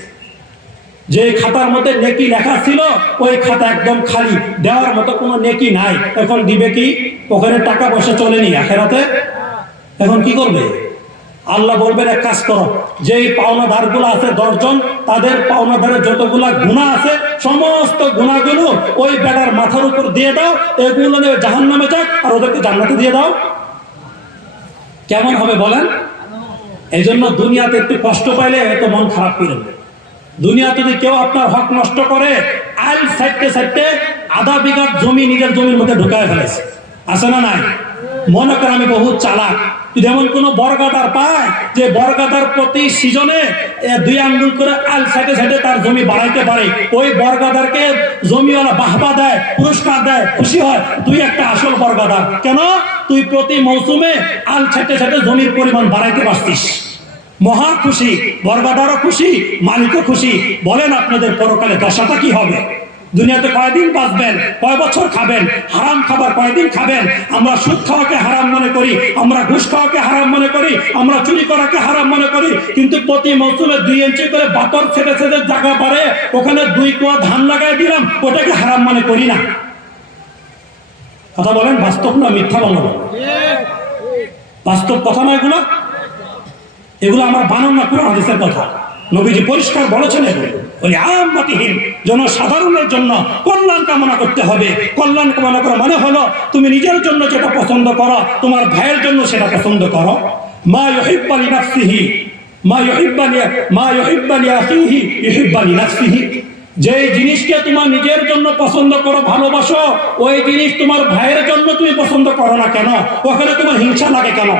যে খাতার মধ্যে নেকি লেখা ছিল, ওই খাতা একদম খালি, দেওয়ার মতো কোনো নেকি নাই। এখন দিবে কি? ওখানে টাকা পয়সা চলেনি আখেরাতে, এখন কি করবে? আল্লাহ বলবেন, এক কাজ করো, যেই পাওনাদার গুলো আছে 10 জন, তাদের পাওনাদারের যতগুলা গুনাহ আছে সমস্ত গুনাহগুলো ওই বেটার মাথার উপর দিয়ে দাও, এগুলো নিয়ে জাহান্নামে যাক, আর ওদেরকে জান্নাতে দিয়ে দাও। কেমন হবে বলেন? এই জন্য দুনিয়াতে একটু কষ্ট পাইলে এত মন খারাপ করে দেবে। দুনিয়া যদি কেউ আপনার হক নষ্ট করে, আইল সাইডতে আধা বিঘা জমি নিজের জমির মধ্যে ঢুকায় ফেলেছে, আছে না নাই? মনে করে আমি বহুত চালাক, যেমন কোন বরগাদার পায় যে বরগাদার প্রতি সিজনে 2 আঙ্গুল করে আল সাইডে তার জমি বাড়াইতে পারে, ওই বরগাদারকে জমিওয়ালা বাহবা দেয়, পুরস্কার দেয়, খুশি হয়, তুই একটা আসল বরগাদার। কেন? তুই প্রতি মৌসুমে আল সাইডে জমির পরিমাণ বাড়াইতে পারছিস। মহা খুশি, বরগাদারও খুশি, মালিকও খুশি। বলেন আপনাদের পরকালে দশাটা কি হবে? দুনিয়াতে কয়দিন বাঁচবেন, কয় বছর খাবেন, হারাম খাবার কয়দিন খাবেন? আমরা সুদ খাওয়াকে হারাম মনে করি, আমরা ঘুষ খাওয়াকে হারাম মনে করি, আমরা চুরি করাকে হারাম মনে করি, কিন্তু প্রতি মৌসুমে 2 ইঞ্চি করে বাতর ছেড়ে জায়গা পারে, ওখানে 2 কুয়া ধান লাগাই দিলাম, ওটাকে হারাম মনে করি না। কথা বলেন, বাস্তব না মিথ্যা বলবো? বাস্তব কথা না এগুলো, এগুলো আমার বানান না, কোরআন হাদিসের কথা। নবীজি পরিষ্কার বলেছেন, এগুলো ওই আমমাতিহীন জনসাধারণের জন্য কল্যাণ কামনা করতে হবে। কল্যাণ কামনা করা মানে হলো তুমি নিজের জন্য যেটা পছন্দ করো, তোমার ভাইয়ের জন্য সেটা পছন্দ করো। মা ইউহিব্বু লিনাফসিহি মা ইউহিব্বু লিআখিহি ইউহিব্বু লিনাফসিহি। যে জিনিসকে তোমার নিজের জন্য পছন্দ করো, ভালোবাসো, ওই জিনিস তোমার ভাইয়ের জন্য তুমি পছন্দ করো না কেন? ওখানে তোমার হিংসা লাগে কেন?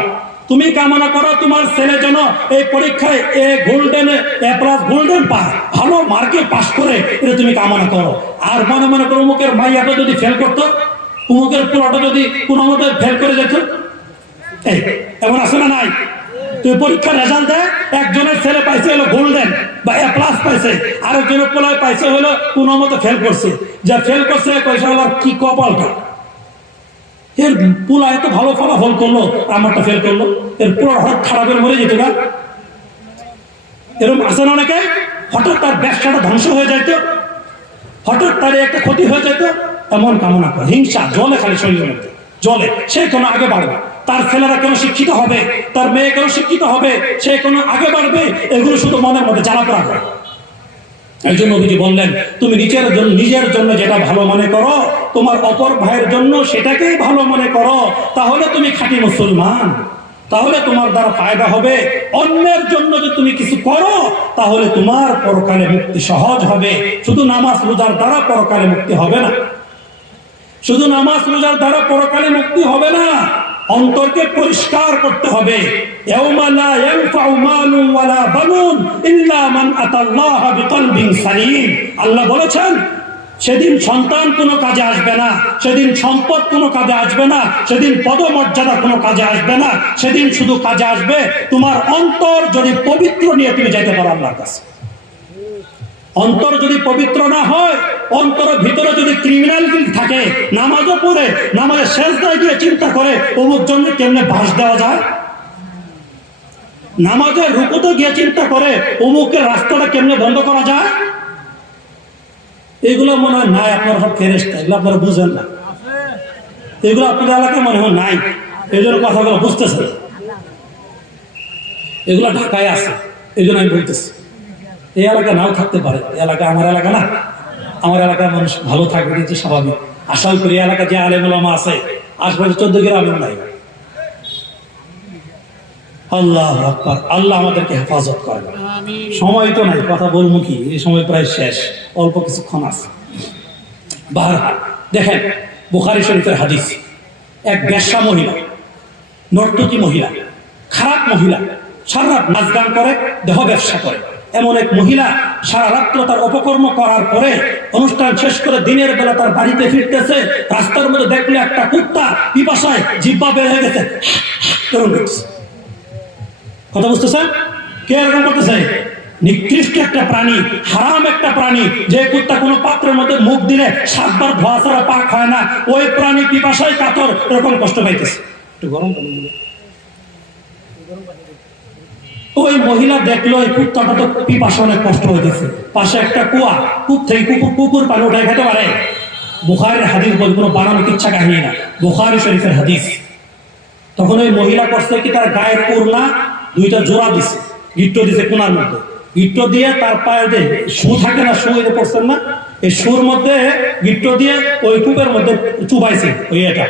তুমি কামনা করো তোমার ছেলে যেন এই পরীক্ষায় গোল্ডেন পায়, ভালো মার্কে পাস করে, এটা তুমি কামনা করো। আর মনে মনে করো অমুকের মাইয়াটা যদি ফেল করতো, অমুকের পুরোটা যদি কোনো মতে ফেল করে যেত, এমন আছে না নাই? তুই পরীক্ষার রেজাল্ট দেয়, একজনের ছেলে পাইছে হলো গোল্ডেন বা A+ পাইছে, আরেকজনের পোলায় পাইছে হলো কোনো মতে ফেল করছে। যা ফেল করছে পয়সা হলো কি কপালটা, এর পোলা এত ভালো ফলাফল করলো, আমারটা ফেল করলো, এর পুরো হঠাৎ খারাপের মরে যেত না? এরকম আছে না অনেকে? হঠাৎ তার ব্যবসাটা ধ্বংস হয়ে যাইতো। হঠাৎ তার একটা ক্ষতি হয়ে যেত, এমন কামনা করে, হিংসা জলে খালি শরীরের মধ্যে জলে, সে কেন আগে বাড়বে, তার ছেলেরা কেন শিক্ষিত হবে, তার মেয়ে কেন শিক্ষিত হবে, সে কেন আগে বাড়বে, এগুলো শুধু মনের মধ্যে জ্বালা পোড়া করে। একজন নবীজি বললেন, তুমি নিজের জন্য যেটা ভালো মনে করো, তোমার অপর ভাইয়ের জন্য সেটাকেই ভালো মনে করো, তাহলে তুমি খাঁটি মুসলমান, তাহলে তোমার দ্বারা ফায়দা হবে। অন্যের জন্য যদি তুমি কিছু করো তাহলে তোমার পরকালে মুক্তি সহজ হবে। শুধু নামাজ রোজার দ্বারা পরকালে মুক্তি হবে না, শুধু নামাজ রোজার দ্বারা পরকালে মুক্তি হবে না, অন্তরকে পরিষ্কার করতে হবে। ইয়াউমা লা ইয়ানফাউ মালুন ওয়ালা বানুন ইল্লা মান আতাল্লাহা বিকলবিন সালিম। আল্লাহ বলেছেন সেদিন সন্তান কোনো কাজে আসবে না, সেদিন সম্পদ কোনো কাজে আসবে না, সেদিন পদমর্যাদা কোনো কাজে আসবে না, সেদিন শুধু কাজে আসবে তোমার অন্তর যদি পবিত্র নিয়ে তুমি যেতে পারো আল্লাহর কাছে। অন্তর যদি পবিত্র না হয়, অন্তরের ভিতরে যদি ক্রিমিনালিটি থাকে, নামাজও পড়ে নামাজের সেজদায় গিয়ে চিন্তা করে অমুক জন্য কেমনে বাস দেওয়া যায়, নামাজের রুকুতে গিয়ে চিন্তা করে অমুকের রাস্তাটা কেমনে বন্ধ করা যায়, এগুলো মনে হয় নাই। আপনারা সব ফেরেশতা, এগুলো আপনারা বুঝেন না, এগুলো আপনাদের এলাকায় মনে হয় নাই, এই জন্য কথাগুলো বুঝতেছেন। এগুলো ঢাকায় আছে, এই জন্য আমি বলতেছি। এই এলাকা নাও থাকতে পারে, এলাকা আমার এলাকা না, আমার এলাকার মানুষ ভালো থাকবে কিন্তু স্বাভাবিক। আশা করি এলাকা যে আলেম ওলামা আছে আশপাশে 14 গ্রামেও নাই। আল্লাহু আকবার, আল্লাহ আমাদেরকে হেফাজত করবে। সময় তো নাই, কথা বলবো কি, এই সময় প্রায় শেষ, অল্প কিছুক্ষণ আছে। বারহাল দেখেন বুখারী শরীফের হাদিস, এক বেশ্যা মহিলা, নর্তকী মহিলা, খারাপ মহিলা, সারা রাত নাচ গান করে, দেহ ব্যবসা করে, এমন এক মহিলা সারা রাত্র তার অপকর্ম করার পরে অনুষ্ঠান শেষ করে দিনের বেলা তার বাড়িতে ফিরতেছে, রাস্তার মধ্যে দেখলে একটা কুত্তা পিপাসায় জিহ্বা বের হয়ে গেছে, কথা বুঝতেছেন? কে এরকম করতেছে? নিকৃষ্ট একটা প্রাণী, হারাম একটা প্রাণী, যে কুত্তা কোনো পাত্রের মধ্যে মুখ দিলে 7 বার ধোয়া ছাড়া পাক হয় না, ওই প্রাণী পিপাসায় কাতর এরকম কষ্ট পাইতেছে। একটু গরম পানি দিলে। ওই মহিলা দেখলো ওই কুত্তাটা তো পিপাসা অনেক কষ্ট হইতেছে, পাশে একটা কুয়া, কূপ থেকে কুকুর পানি উঠায় খেতে পারে। বুখারীর হাদিস বল, কোনো বানানো কিচ্ছা কাহিনী না, বুখারী শরীফের হাদিস। তখন ওই মহিলা করছে কি, তার গায়ের ওড়না 2টা জোড়া দিছে, গিট্টো দিছে কোনার মধ্যে, গিট্টো দিয়ে তার পায়ে যে শু থাকে না, শু এটা পড়ছেন না, এই শুর মধ্যে গিট্টো দিয়ে ওই কূপের মধ্যে চুবাইছে ওই এটা,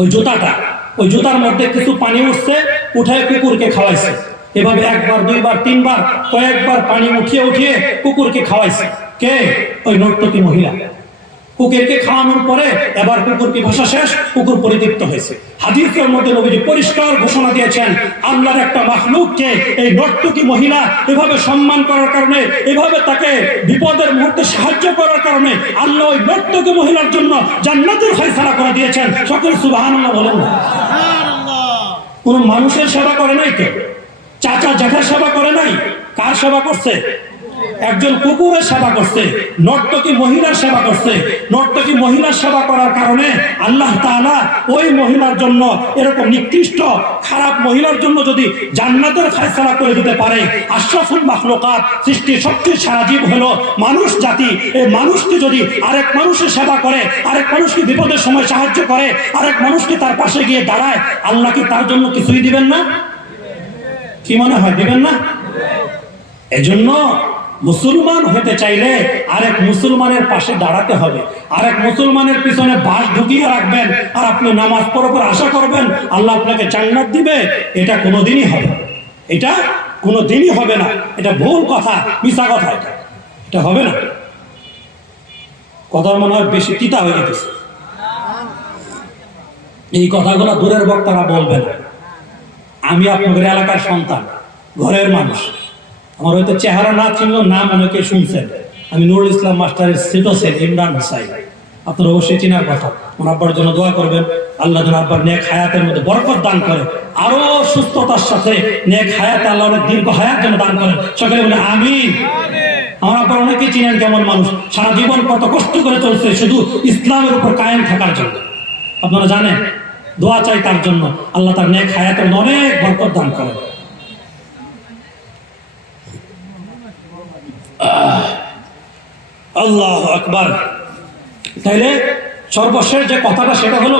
ওই জুতাটা, ওই জুতার মধ্যে কিছু পানি উঠছে, উঠায় কুকুরকে খাওয়াইছে। এভাবে 1 বার 2 বার 3 বার কয়েকবার পানি উঠিয়ে উঠিয়ে কুকুরকে খাওয়াইছে। কে? ওই নর্তকী মহিলা। কুকুরকে খাওয়ানোর পরে এবার কুকুর পিপাসা শেষ, কুকুর পরিতৃপ্ত হয়েছে। হাদিসের মধ্যে নবীজি পরিষ্কার ঘোষণা দিয়েছেন, আল্লাহর একটা মাখলুককে এই নর্তকী মহিলা এভাবে সম্মান করার কারণে, এভাবে তাকে বিপদের মুহূর্তে সাহায্য করার কারণে আল্লাহ ওই নর্তকী মহিলার জন্য জান্নাতের ফয়সালা করে দিয়েছেন। সকল সুবহানাল্লাহ বলেন না? কোন মানুষের সেবা করে নাই, তো চাচা জ্যাঠার সেবা করে নাই, কার সেবা করছে? একজন কুকুরের সেবা করছে, নর্তকী মহিলার সেবা করছে। নর্তকী মহিলার সেবা করার কারণে আল্লাহ তাআলা ওই মহিলার জন্য, এরকম নিকৃষ্ট খারাপ মহিলার জন্য যদি জান্নাতের ফয়সালা করে দিতে পারে, আশরাফুল মাখলুকাত, সৃষ্টির সবচেয়ে সেরা জীব হলো মানুষ জাতি, এই মানুষকে যদি আরেক মানুষের সেবা করে, আরেক মানুষকে বিপদের সময় সাহায্য করে, আরেক মানুষকে তার পাশে গিয়ে দাঁড়ায়, আল্লাহ কি তার জন্য কিছুই দিবেন না? কি মনে হয় দিবেন না? এজন্য মুসলমান হতে চাইলে আরেক মুসলমানের পাশে দাঁড়াতে হবে, আরেক মুসলমানের পিছনে বাঁশ ঢুকিয়ে রাখবেন আর আপনি নামাজ পড়ার পর আশা করবেন আল্লাহ আপনাকে জান্নাত দিবে, এটা কোনোদিনই হবে না, এটা কোনোদিনই হবে না। এটা ভুল কথা, মিছা কথা, এটা হবে না। কথা মনে হয় বেশি তিতা হয়ে যেতেছে, এই কথাগুলো দূরের বক্তারা বলবেন। আমি আপনাদের এলাকার সন্তান, ঘরের মানুষ, আমার হয়তো চেহারা না চিনলেও নাম অনেকে শুনছেন। আমি নুরুল ইসলাম মাস্টারের ছোট ছেলে ইমরান হুসাইন, আপনার অবশ্যই চেনার কথা। আমার আব্বার জন্য দোয়া করবেন, আল্লাহ যেন আব্বার নেক হায়াতের মধ্যে বরকত দান করে, আরো সুস্থতার সাথে নেক হায়াত, আল্লাহ অনেক দীর্ঘ হায়াত যেন দান করেন। সকলে বলে আমিন। আমার আব্বার অনেকেই চিনেন কেমন মানুষ, সারা জীবন কত কষ্ট করে চলছে শুধু ইসলামের উপর কায়েম থাকার জন্য। আপনারা জানেন, দোয়া চাই তার জন্য, আল্লাহ তার নেক হায়াতের অনেক বরকত দান করেন। আল্লাহু আকবার। তাইলে সর্বশেষ যে কথাটা সেটা হলো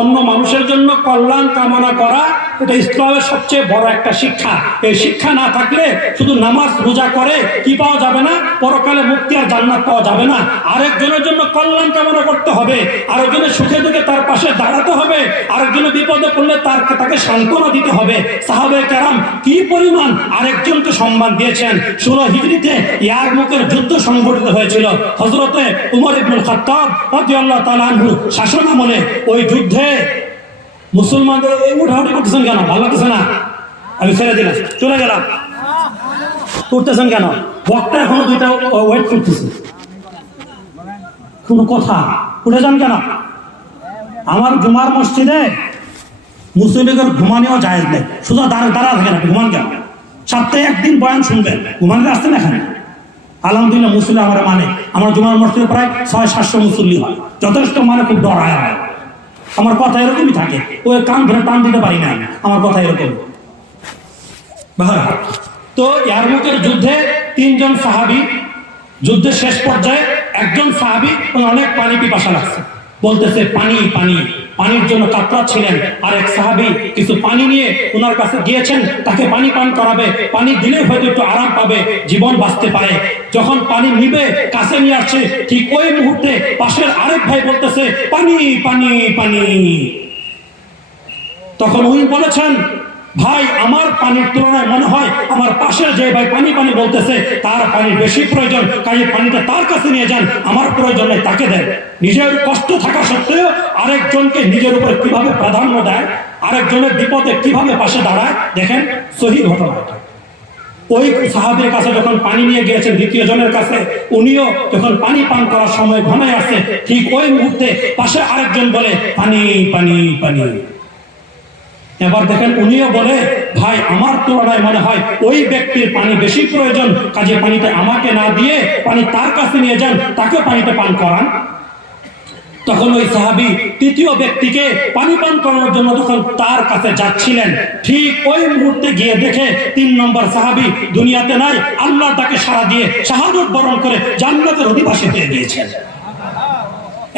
অন্য মানুষের জন্য কল্যাণ কামনা করা, এটা ইসলামের সবচেয়ে বড় একটা শিক্ষা। এই শিক্ষা না থাকলে শুধু নামাজ রোজা করে কি পাওয়া যাবে না, পরকালে মুক্তি আর জান্নাত পাওয়া যাবে না। আরেকজনের জন্য কল্যাণ কামনা করতে হবে, আরেকজনের সুখে দুঃখে তার পাশে দাঁড়াতে হবে, আরেকজনের বিপদে পড়লে তাকে সান্ত্বনা দিতে হবে। সাহাবায়ে কেরাম কি পরিমাণ আরেকজনকে সম্মান দিয়েছেন। 16 হিজরিতে ইয়ারমুকের যুদ্ধ সংঘটিত হয়েছিল। হযরতে উমর ইবনুল খাত্তাব রাদিয়াল্লাহু তাআলা আনহু শাসন আমলে ওই যুদ্ধে মুসলমানদের উঠাউঠি করতেছেন কেন? ভালো লাগতেছে না? আমি ছেড়ে দিলাম, চলে গেলাম। করতেছেন কেন? বক্তা এখনো দুইটা ওয়েট করতেছে, কোনো কথা উঠে যান কেন? আমার জুমার মসজিদে মুসলিমের ঘুমানিও জায়েজ নেই। শুধু দাঁড়া থাকে না, ঘুমান কেন? সপ্তাহে একদিন বয়ান শুনবেন, ঘুমানিতে আসতেন এখানে। আলহামদুলিল্লাহ মুসলিম মানে আমার জুমার মসজিদে প্রায় 600-700 মুসল্লি হয়, যথেষ্ট মানে খুব ডরায় হয়। আমার কথা এরকমই থাকে, ওই কান ধরে টান দিতে পারি না, আমার কথা এরকম। তো ইয়ারমুকের যুদ্ধে 3 জন সাহাবী, যুদ্ধের শেষ পর্যায়ে একজন সাহাবী অনেক পানি পিপাসা লাগছে, বলতেছে পানি পানি, পানির জন্য কাতরাচ্ছিলেন। আর এক সাহাবী কিছু পানি নিয়ে ওনার কাছে গিয়েছেন, তাকে পানি পান করাবে, পানি দিলে হয়তো একটু আরাম পাবে, জীবন বাঁচতে পারে। যখন পানি নিবে কাছে নিয়ে আসছে, ঠিক ওই মুহূর্তে পাশের আরেক ভাই বলতেছে পানি পানি পানি। তখন উনি বলেছেন, ভাই আমার পানির তুলনায় মনে হয় আমার পাশের যে ভাই পানি পানি বলতেছে তার পানির বেশি প্রয়োজন, কাজে পানিটা তার কাছে নিয়ে যান, আমার প্রয়োজন নেই তাকে দেন। নিজের কষ্ট থাকা সত্ত্বেও আরেকজনকে নিজের উপর কিভাবে প্রাধান্য দেয়, আরেকজনের বিপদে কিভাবে পাশে দাঁড়ায়, দেখেন সহি ঘটনা। ওই সাহাবীর কাছে যখন পানি নিয়ে গিয়েছেন দ্বিতীয় জনের কাছে, উনিও যখন পানি পান করার সময় ঘনায় আসছে, ঠিক ওই মুহূর্তে পাশে আরেকজন বলে পানি পানি পানি। এবার দেখেন উনিও বলে, ভাই আমার তুলনায় মনে হয় ওই ব্যক্তির পানি বেশি প্রয়োজন, কাজে পানিটা আমাকে না দিয়ে পানি তার কাছে নিয়ে যান, তাকে পানিটা পান করান। তখন ওই সাহাবী তৃতীয় ব্যক্তিকে পানি পান করানোর জন্য যখন তার কাছে যাচ্ছিলেন, ঠিক ওই মুহূর্তে গিয়ে দেখে 3 নম্বর সাহাবী দুনিয়াতে নাই, আল্লাহ তাকে সাড়া দিয়ে শাহাদাত বরণ করে জান্নাতের অধিবাসী হয়ে গিয়েছেন।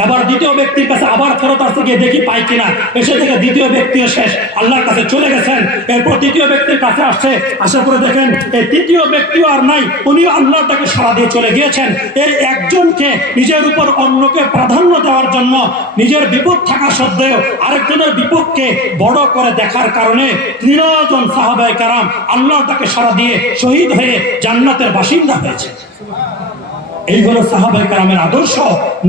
এবার দ্বিতীয় ব্যক্তির কাছে আবার ফেরত আসতে গিয়ে দেখি পাই কিনা, এসে থেকে দ্বিতীয় ব্যক্তিও শেষ, আল্লাহর কাছে চলে গেছেন। এরপর তৃতীয় ব্যক্তির কাছে আসছে, আসার পরে দেখেন এই তৃতীয় ব্যক্তিও আর নাই, উনিও আল্লাহ তাকে সাড়া দিয়ে চলে গিয়েছেন। এই একজনকে নিজের উপর অন্যকে প্রাধান্য দেওয়ার জন্য, নিজের বিপদ থাকা সত্ত্বেও আরেকজনের বিপদকে বড় করে দেখার কারণে 13 জন সাহাবায়ে কেরাম আল্লাহ তাকে সাড়া দিয়ে শহীদ হয়ে জান্নাতের বাসিন্দা হয়েছে। এই হলো সাহাবায়ে কেরামের আদর্শ।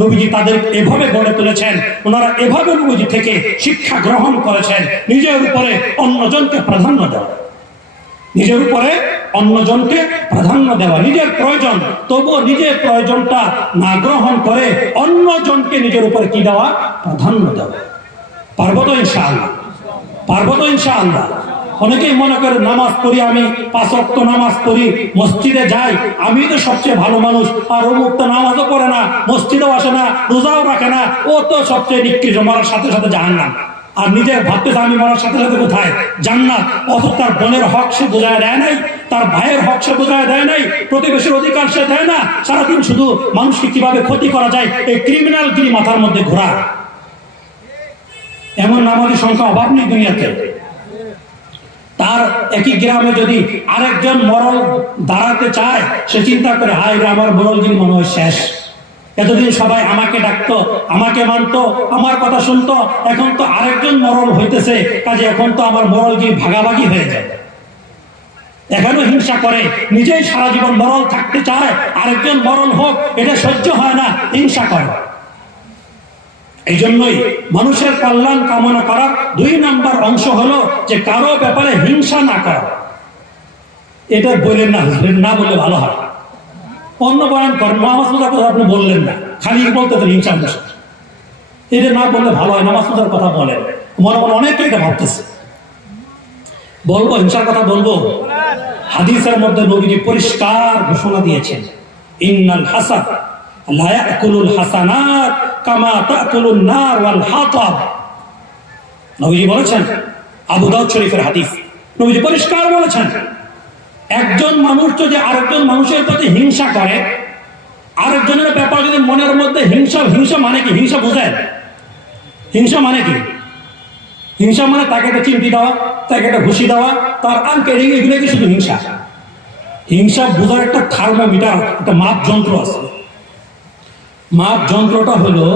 নবীজি তাদের এভাবে গড়ে তুলেছেন, ওনারা এভাবে নবীজি থেকে শিক্ষা গ্রহণ করেছেন। নিজের উপরে অন্যজনকে প্রাধান্য দেওয়া, নিজের উপরে অন্যজনকে প্রাধান্য দেওয়া, নিজের প্রয়োজন তবুও নিজের প্রয়োজনটা না গ্রহণ করে অন্যজনকে নিজের উপরে কি দেওয়া, প্রাধান্য দেওয়া। পারবো তো ইনশাআল্লাহ? পারবো তো ইনশাআল্লাহ? অনেকেই মনে করে নামাজ পড়ি, আমি 5 ওয়াক্ত নামাজ পড়ি, মসজিদে যাই, আমি তো সবচেয়ে ভালো মানুষ, আর অমুক তো নামাজও পড়ে না, মসজিদেও আসে না, রোজাও রাখে না, ও তো সবচেয়ে নিকৃষ্ট, মরার সাথে সাথে জাহান্নাম। আর নিজের ভাবতেছে আমি মরার সাথে সাথে কোথায় জান্নাত। অথচ তার বোনের হক সে বোঝায় দেয় নাই, তার ভাইয়ের হক সে বোঝায় দেয় নাই, প্রতিবেশীর অধিকার সে দেয় না, সারাদিন শুধু মানুষকে কিভাবে ক্ষতি করা যায় এই ক্রিমিনাল গিরি মাথার মধ্যে ঘোরা। এমন নামাজি সংখ্যা অভাব নেই দুনিয়াতে। তার একই গ্রামে যদি আরেকজন মরল দাঁড়াতে চায়, সে চিন্তা করে হায় রে আমার মরলগিরি মনে হয় শেষ, এতদিন সবাই আমাকে ডাকতো, আমাকে মানতো, আমার কথা শুনতো, এখন তো আরেকজন মরল হইতেছে, কাজে এখন তো আমার মরলগিরি ভাগাভাগি হয়ে যায়। এখনো হিংসা করে, নিজেই সারা জীবন মরল থাকতে চায়, আরেকজন মরল হোক এটা সহ্য হয় না, হিংসা করে। এই জন্যই মানুষের কল্যাণ কামনা করার 2 নম্বর অংশ হলো যে কারো ব্যাপারে হিংসা না করা। এটা বললেন না, না বললে ভালো হয়। অন্য বয়ান করেন, নামাজ পূজার কথা আপনি বললেন না, খালি বলতে হিংসা হিংসা, এটা না বললে ভালো হয়। নামাজ পূজার কথা বলেন, মনে মনে অনেকে এটা ভাবতেছে। বলবো হিংসার কথা বলবো। হাদিসের মধ্যে নবীজি পরিষ্কার ঘোষণা দিয়েছেন, ইন্নাল হাসাদ লা ইয়াকুলুল হাসানাত কামা তাকুলুন নার ওয়াল হাতাব। নবীজি বলেছেন, আবু দাউদ শরীফের হাদিস, নবীজি পরিষ্কার বলেছেন, একজন মানুষ যদি আরেকজন মানুষের প্রতি হিংসা করে, আরেকজনের ব্যাপার যদি মনের মধ্যে হিংসা, হিংসা মানে কি? হিংসা বুঝেন? হিংসা মানে কি? হিংসা মানে তাকে একটা চিমটি দেওয়া, তাকে একটা ঘুষি দেওয়া, তার আনকে, এগুলো কি শুধু হিংসা? হিংসা বোঝার একটা থার্মোমিটার, একটা মাপ যন্ত্র আছে। মাপ যন্ত্রটা হলো,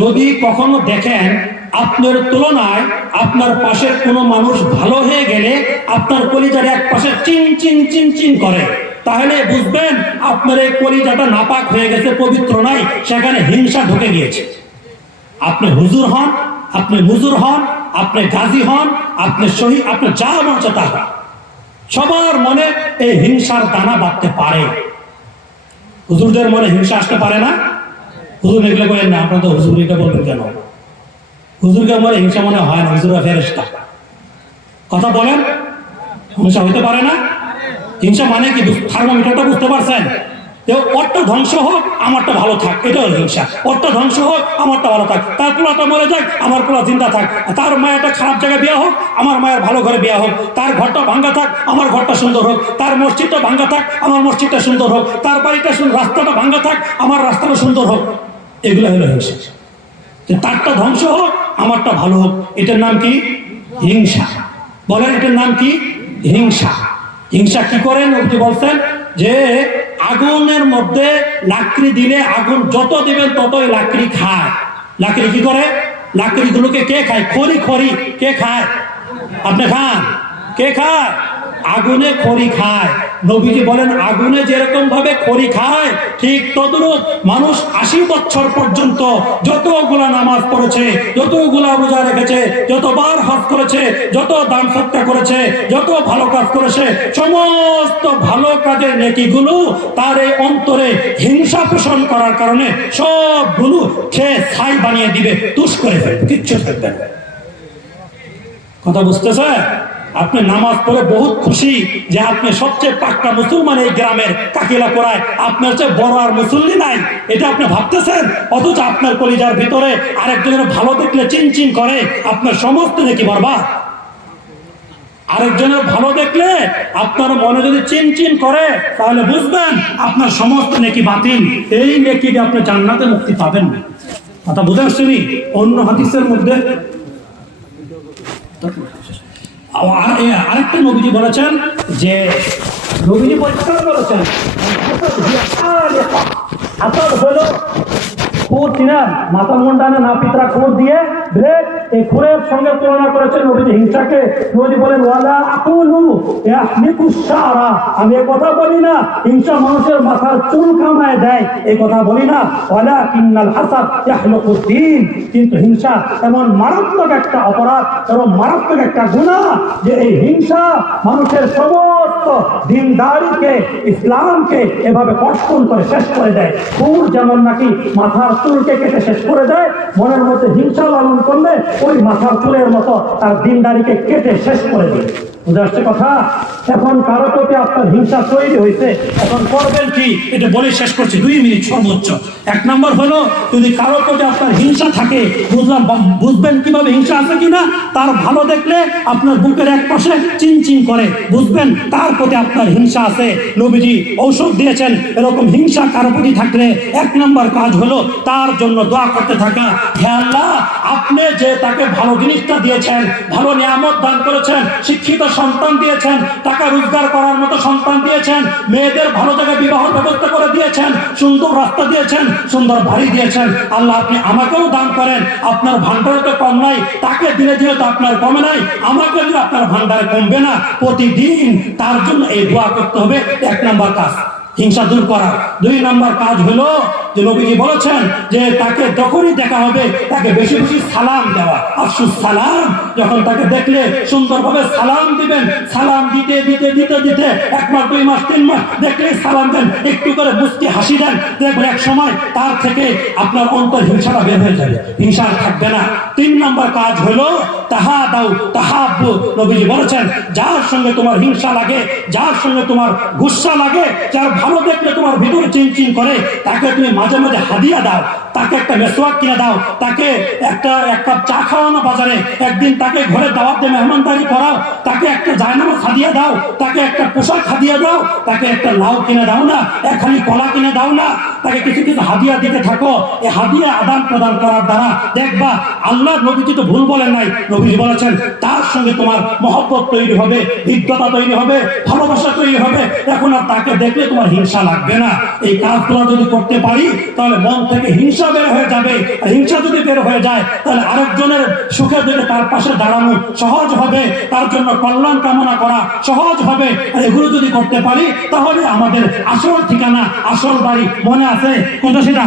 যদি কখনো দেখেন আপনার তুলনায় আপনার পাশের কোনো মানুষ ভালো হয়ে গেলে আপনার কলিজার এক পাশে চিন চিন চিন চিন করে, তাহলে বুঝবেন আপনার এই কলিজাটা নাপাক হয়ে গেছে, পবিত্র নাই, সেখানে হিংসা ঢুকে গিয়েছে। আপনি হুজুর হন, আপনি মুজুর হন, আপনি গাজী হন, আপনি শহীদ, আপনি যা মনে তা হন, সবার মনে এই হিংসার দানা বাঁধতে পারে। হুজুরদের মনে হিংসা আসতে পারে না? হুজুর এগুলো বলেন না, আপনার তো হুজুর এটা বলবেন কেন? হুজুরকে মনে হিংসা মনে হয় না, হুজুরা ফেরেশতা। কথা বলেন, হিংসা হইতে পারে না? হিংসা মানে কি? থার্মোমিটারটা বুঝতে পারছেন? ওরটা ধ্বংস হোক, আমারটা ভালো থাক, এটা হলো হিংসা। ওরটা ধ্বংস হোক, আমারটা ভালো থাক, তার পোলাটা মরে যাক, আমার পোলা জিন্দা থাক, তার মায়েরটা খারাপ জায়গায় বিয়া হোক, আমার মায়ের ভালো ঘরে বিয়া হোক, তার ঘরটা ভাঙ্গা থাক, আমার ঘরটা সুন্দর হোক, তার মসজিদটা ভাঙ্গা থাক, আমার মসজিদটা সুন্দর হোক, তার বাড়িটা রাস্তাটা ভাঙ্গা থাক, আমার রাস্তাটা সুন্দর হোক, এগুলো হলো হিংসা। তারটা ধ্বংস হোক, আমারটা ভালো হোক, এটার নাম কি? হিংসা। বলেন, এটার নাম কি? হিংসা। হিংসা কি করেন? আপনি বলছেন যে আগুনের মধ্যে লাকড়ি দিলে আগুন যত দিবেন ততই লাকড়ি খায়। লাকড়ি কি করে? লাকড়িগুলোকে কে খায়? খড়ি। খড়ি কে খায়? আপনি খান? কে খায়? আগুনে খড়ি খায়। নবীজি বলেন, আগুনে যেরকম ভাবে খড়ি খায়, ঠিক তদ্রূপ মানুষ 80 বছর পর্যন্ত যতগুলা নামাজ পড়েছে, যতগুলা রোজা রেখেছে, যতবার হজ করেছে, যত দান সৎকার করেছে, যত ভালো কাজ করেছে, সমস্ত ভালো কাজের নেকিগুলো তার এই অন্তরে হিংসা পোষণ করার কারণে সবগুলো সে ছাই বানিয়ে দিবে, তুষ করে ফেলবে, কিচ্ছু থাকবে না। কথা বুঝতেছে? আপনি নামাজ পড়ে বহুত খুশি যে আপনি সবচেয়ে পাক্কা মুসলমান এই গ্রামের, কাকিলা করায় আপনার চেয়ে বড় আর মুসল্লি নাই, এটা আপনি ভাবতেছেন। অথচ আপনার কলিজার ভিতরে আরেকজনের ভালো দেখলে চিনচিন করে, আপনার সমস্ত নেকি বরবাদ। আরেকজনের ভালো দেখলে আপনার মনে যদি চিনচিন করে, তাহলে বুঝবেন আপনার সমস্ত নেকি বাতিল। এই নেকি দিয়ে আপনি জান্নাতে মুক্তি পাবেন না। কথা বুঝে আসছেন? অন্য হাদিসের মধ্যে আরেকটা নবীজি বলেছেন যে, নবীজি পরিষ্কার বলেছেন, হাসাদ হলো খুর, চিনেন? মাথা মুন্ডানে না পিতরা খুর দিয়ে ব্লেড, এই খুরের সঙ্গে তুলনা করেছেন নবীজি হিংসাকে। নবীজি বলেন, ওয়ালা আকুলু ইয়াহমিকুশ শারা, আমি এই কথা বলি না হিংসা মানুষের মাথার চুল কামায় দেয়, এই কথা বলি না। ওয়ালাকিন্নাল হাসাদ ইয়াহলুকুদ দ্বীন, কিন্তু হিংসা এমন মারাত্মক একটা অপরাধ এবং মারাত্মক একটা গুনাহ যে এই হিংসা মানুষের সমস্ত দিনদারিকে, ইসলামকে এভাবে কর্ষণ করে শেষ করে দেয়। খুর যেমন নাকি মাথার চুলকে কেটে শেষ করে দেয়, মনের মধ্যে হিংসা লালন করলে ওই মাথার চুলের মতো তার দিনদারিকে কেটে শেষ করে দেয়। বুঝে আসছে কথা? এখন কারো প্রতি আপনার হিংসা তৈরি হয়েছে, এখন করবেন কি? এটা বলে শেষ করছি, 2 মিনিট সর্বোচ্চ। 1 নম্বর হলো, যদি কারো প্রতি আপনার হিংসা থাকে, বুঝবেন কিভাবে হিংসা আছে কিনা? তার ভালো দেখলে আপনার বুকের এক পাশে চিনচিন করে, বুঝবেন তার প্রতি আপনার হিংসা আছে। নবীজি ঔষধ দিয়েছেন, এরকম হিংসা কারো প্রতি থাকলে 1 নম্বর কাজ হলো তার জন্য দোয়া করতে থাকা। হে আল্লাহ, আপনি যে তাকে ভালো জিনিসটা দিয়েছেন, ভালো নিয়ামত দান করেছেন, শিক্ষিত সন্তান দিয়েছেন, টাকা রোজগার করার মতো সন্তান দিয়েছেন, মেয়েদের ভালো জায়গায় বিবাহ ব্যবস্থা করে দিয়েছেন, সুন্দর রাস্তা দিয়েছেন, সুন্দর বাড়ি দিয়েছেন, আল্লাহ আপনি আমাকেও দান করেন। আপনার ভান্ডারে তো কম নাই, তাকে দিলে দিলে তো আপনার কমে নাই, আমাকে দিলে আপনার ভান্ডারে কমবে না। প্রতিদিন তার জন্য এই দোয়া করতে হবে। 1 নম্বর কাজ হিংসা দূর করা। 2 নম্বর কাজ হলো যে নবীজি বলেছেন যে তাকে যখনই দেখা হবে তাকে বেশি বেশি সালাম দেওয়া, আফসুস সালাম। যখন তাকে দেখলে সুন্দরভাবে সালাম দিবেন, সালাম দিতে দিতে দিতে দিতে 1 মাস 2 মাস 3 মাস দেখলে সালাম দেন, একটু করে মুস্কি হাসি দেন, দেখবেন এক সময় তার থেকে আপনার অন্তর হিংসাটা বের হয়ে যাবে, হিংসা থাকবে না। 3 নম্বর কাজ হলো তাহাদাউ তাহাব্বু। নবীজি বলেছেন, যার সঙ্গে তোমার হিংসা লাগে, যার সঙ্গে তোমার গুসা লাগে, যার ভালো দেখলে তোমার ভিতরে চিনচিন করে, তাকে তুমি মাঝে মাঝে হাদিয়া দাও, তাকে একটা মেসওয়াক কিনে দাও, তাকে একটা এক কাপ চা খাওয়ানো বাজারে, একদিন তাকে ঘরে দাওয়াত দিয়ে মেহমানদারি করাও, তাকে একটা জায়নামাজ হাদিয়া দাও, তাকে একটা পোশাক হাদিয়া দাও, তাকে একটা লাউ কিনে দাও না, একখানি কলা কিনে দাও না, তাকে কিছু কিছু হাদিয়া দিতে থাকো। এই হাদিয়া আদান প্রদান করার দ্বারা দেখবা আল্লাহর নবী তো ভুল বলেন নাই, নবী বলেছেন তার সঙ্গে তোমার মহব্বত তৈরি হবে, হৃদ্যতা তৈরি হবে, ভালোবাসা তৈরি হবে। এখন আর তাকে দেখলে তোমার হিংসা লাগবে না। এই কাজগুলো যদি করতে পারি তাহলে মন থেকে হিংসা বের হয়ে যাবে। আর হিংসা যদি বের হয়ে যায় তাহলে আরেকজনের সুখে দেখে তার পাশে দাঁড়ানো সহজ হবে, তার জন্য কল্যাণ কামনা করা সহজ হবে। আর এগুলো যদি করতে পারি তাহলে আমাদের আসল ঠিকানা, আসল বাড়ি মনে আছে কোনটা? সেটা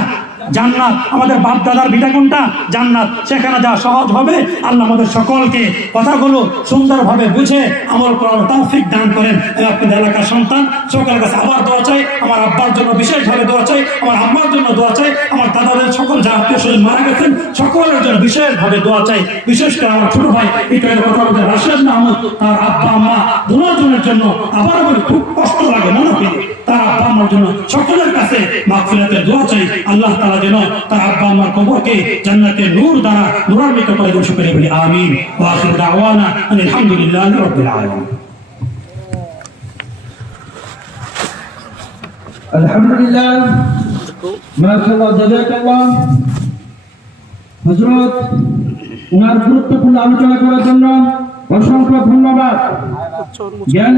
জান্নাত। আমাদের বাপ দাদার ভিটা কোনটা? জান্নাত। সেখানে যাওয়া সহজ হবে। আল্লাহ আমাদের সকলকে কথাগুলো সুন্দরভাবে বুঝে আমল করার তৌফিক দান করেন। আপনাদের এলাকার সন্তান সকলের কাছে আবার দোয়া চাই, আমার আব্বার জন্য বিশেষভাবে দোয়া চাই, আমার আম্মার জন্য দোয়া চাই, আমার দাদাদের সকল যারা আত্মীয় স্বজন মারা গেছেন সকলের জন্য বিশেষভাবে দোয়া চাই। বিশেষ করে আমার ছোট ভাই ইটার কথা বলতে রাশেদ মাহমুদ, তার আব্বা আম্মা দুজনের জন্য আবার খুব কষ্ট লাগে মনে করি, তার আব্বা আম্মার জন্য সকলের কাছে মাগফিরাতের দোয়া চাই। আল্লাহ তাআলা যেন তার আব্বা আম্মার কবরকে জান্নাতের নূর দ্বারা নূরান্বিত করে দেন। শুকরিয়া বলি আমিন। ওয়া আখিরু দাওয়ানা আলহামদুলিল্লাহি রাব্বিল আলামিন। আলহামদুলিল্লাহ, মাশাআল্লাহ, জাযাকাল্লাহ। হযরত ওনার গুরুত্বপূর্ণ আলোচনা করার জন্য অসংখ্য ধন্যবাদ। জ্ঞান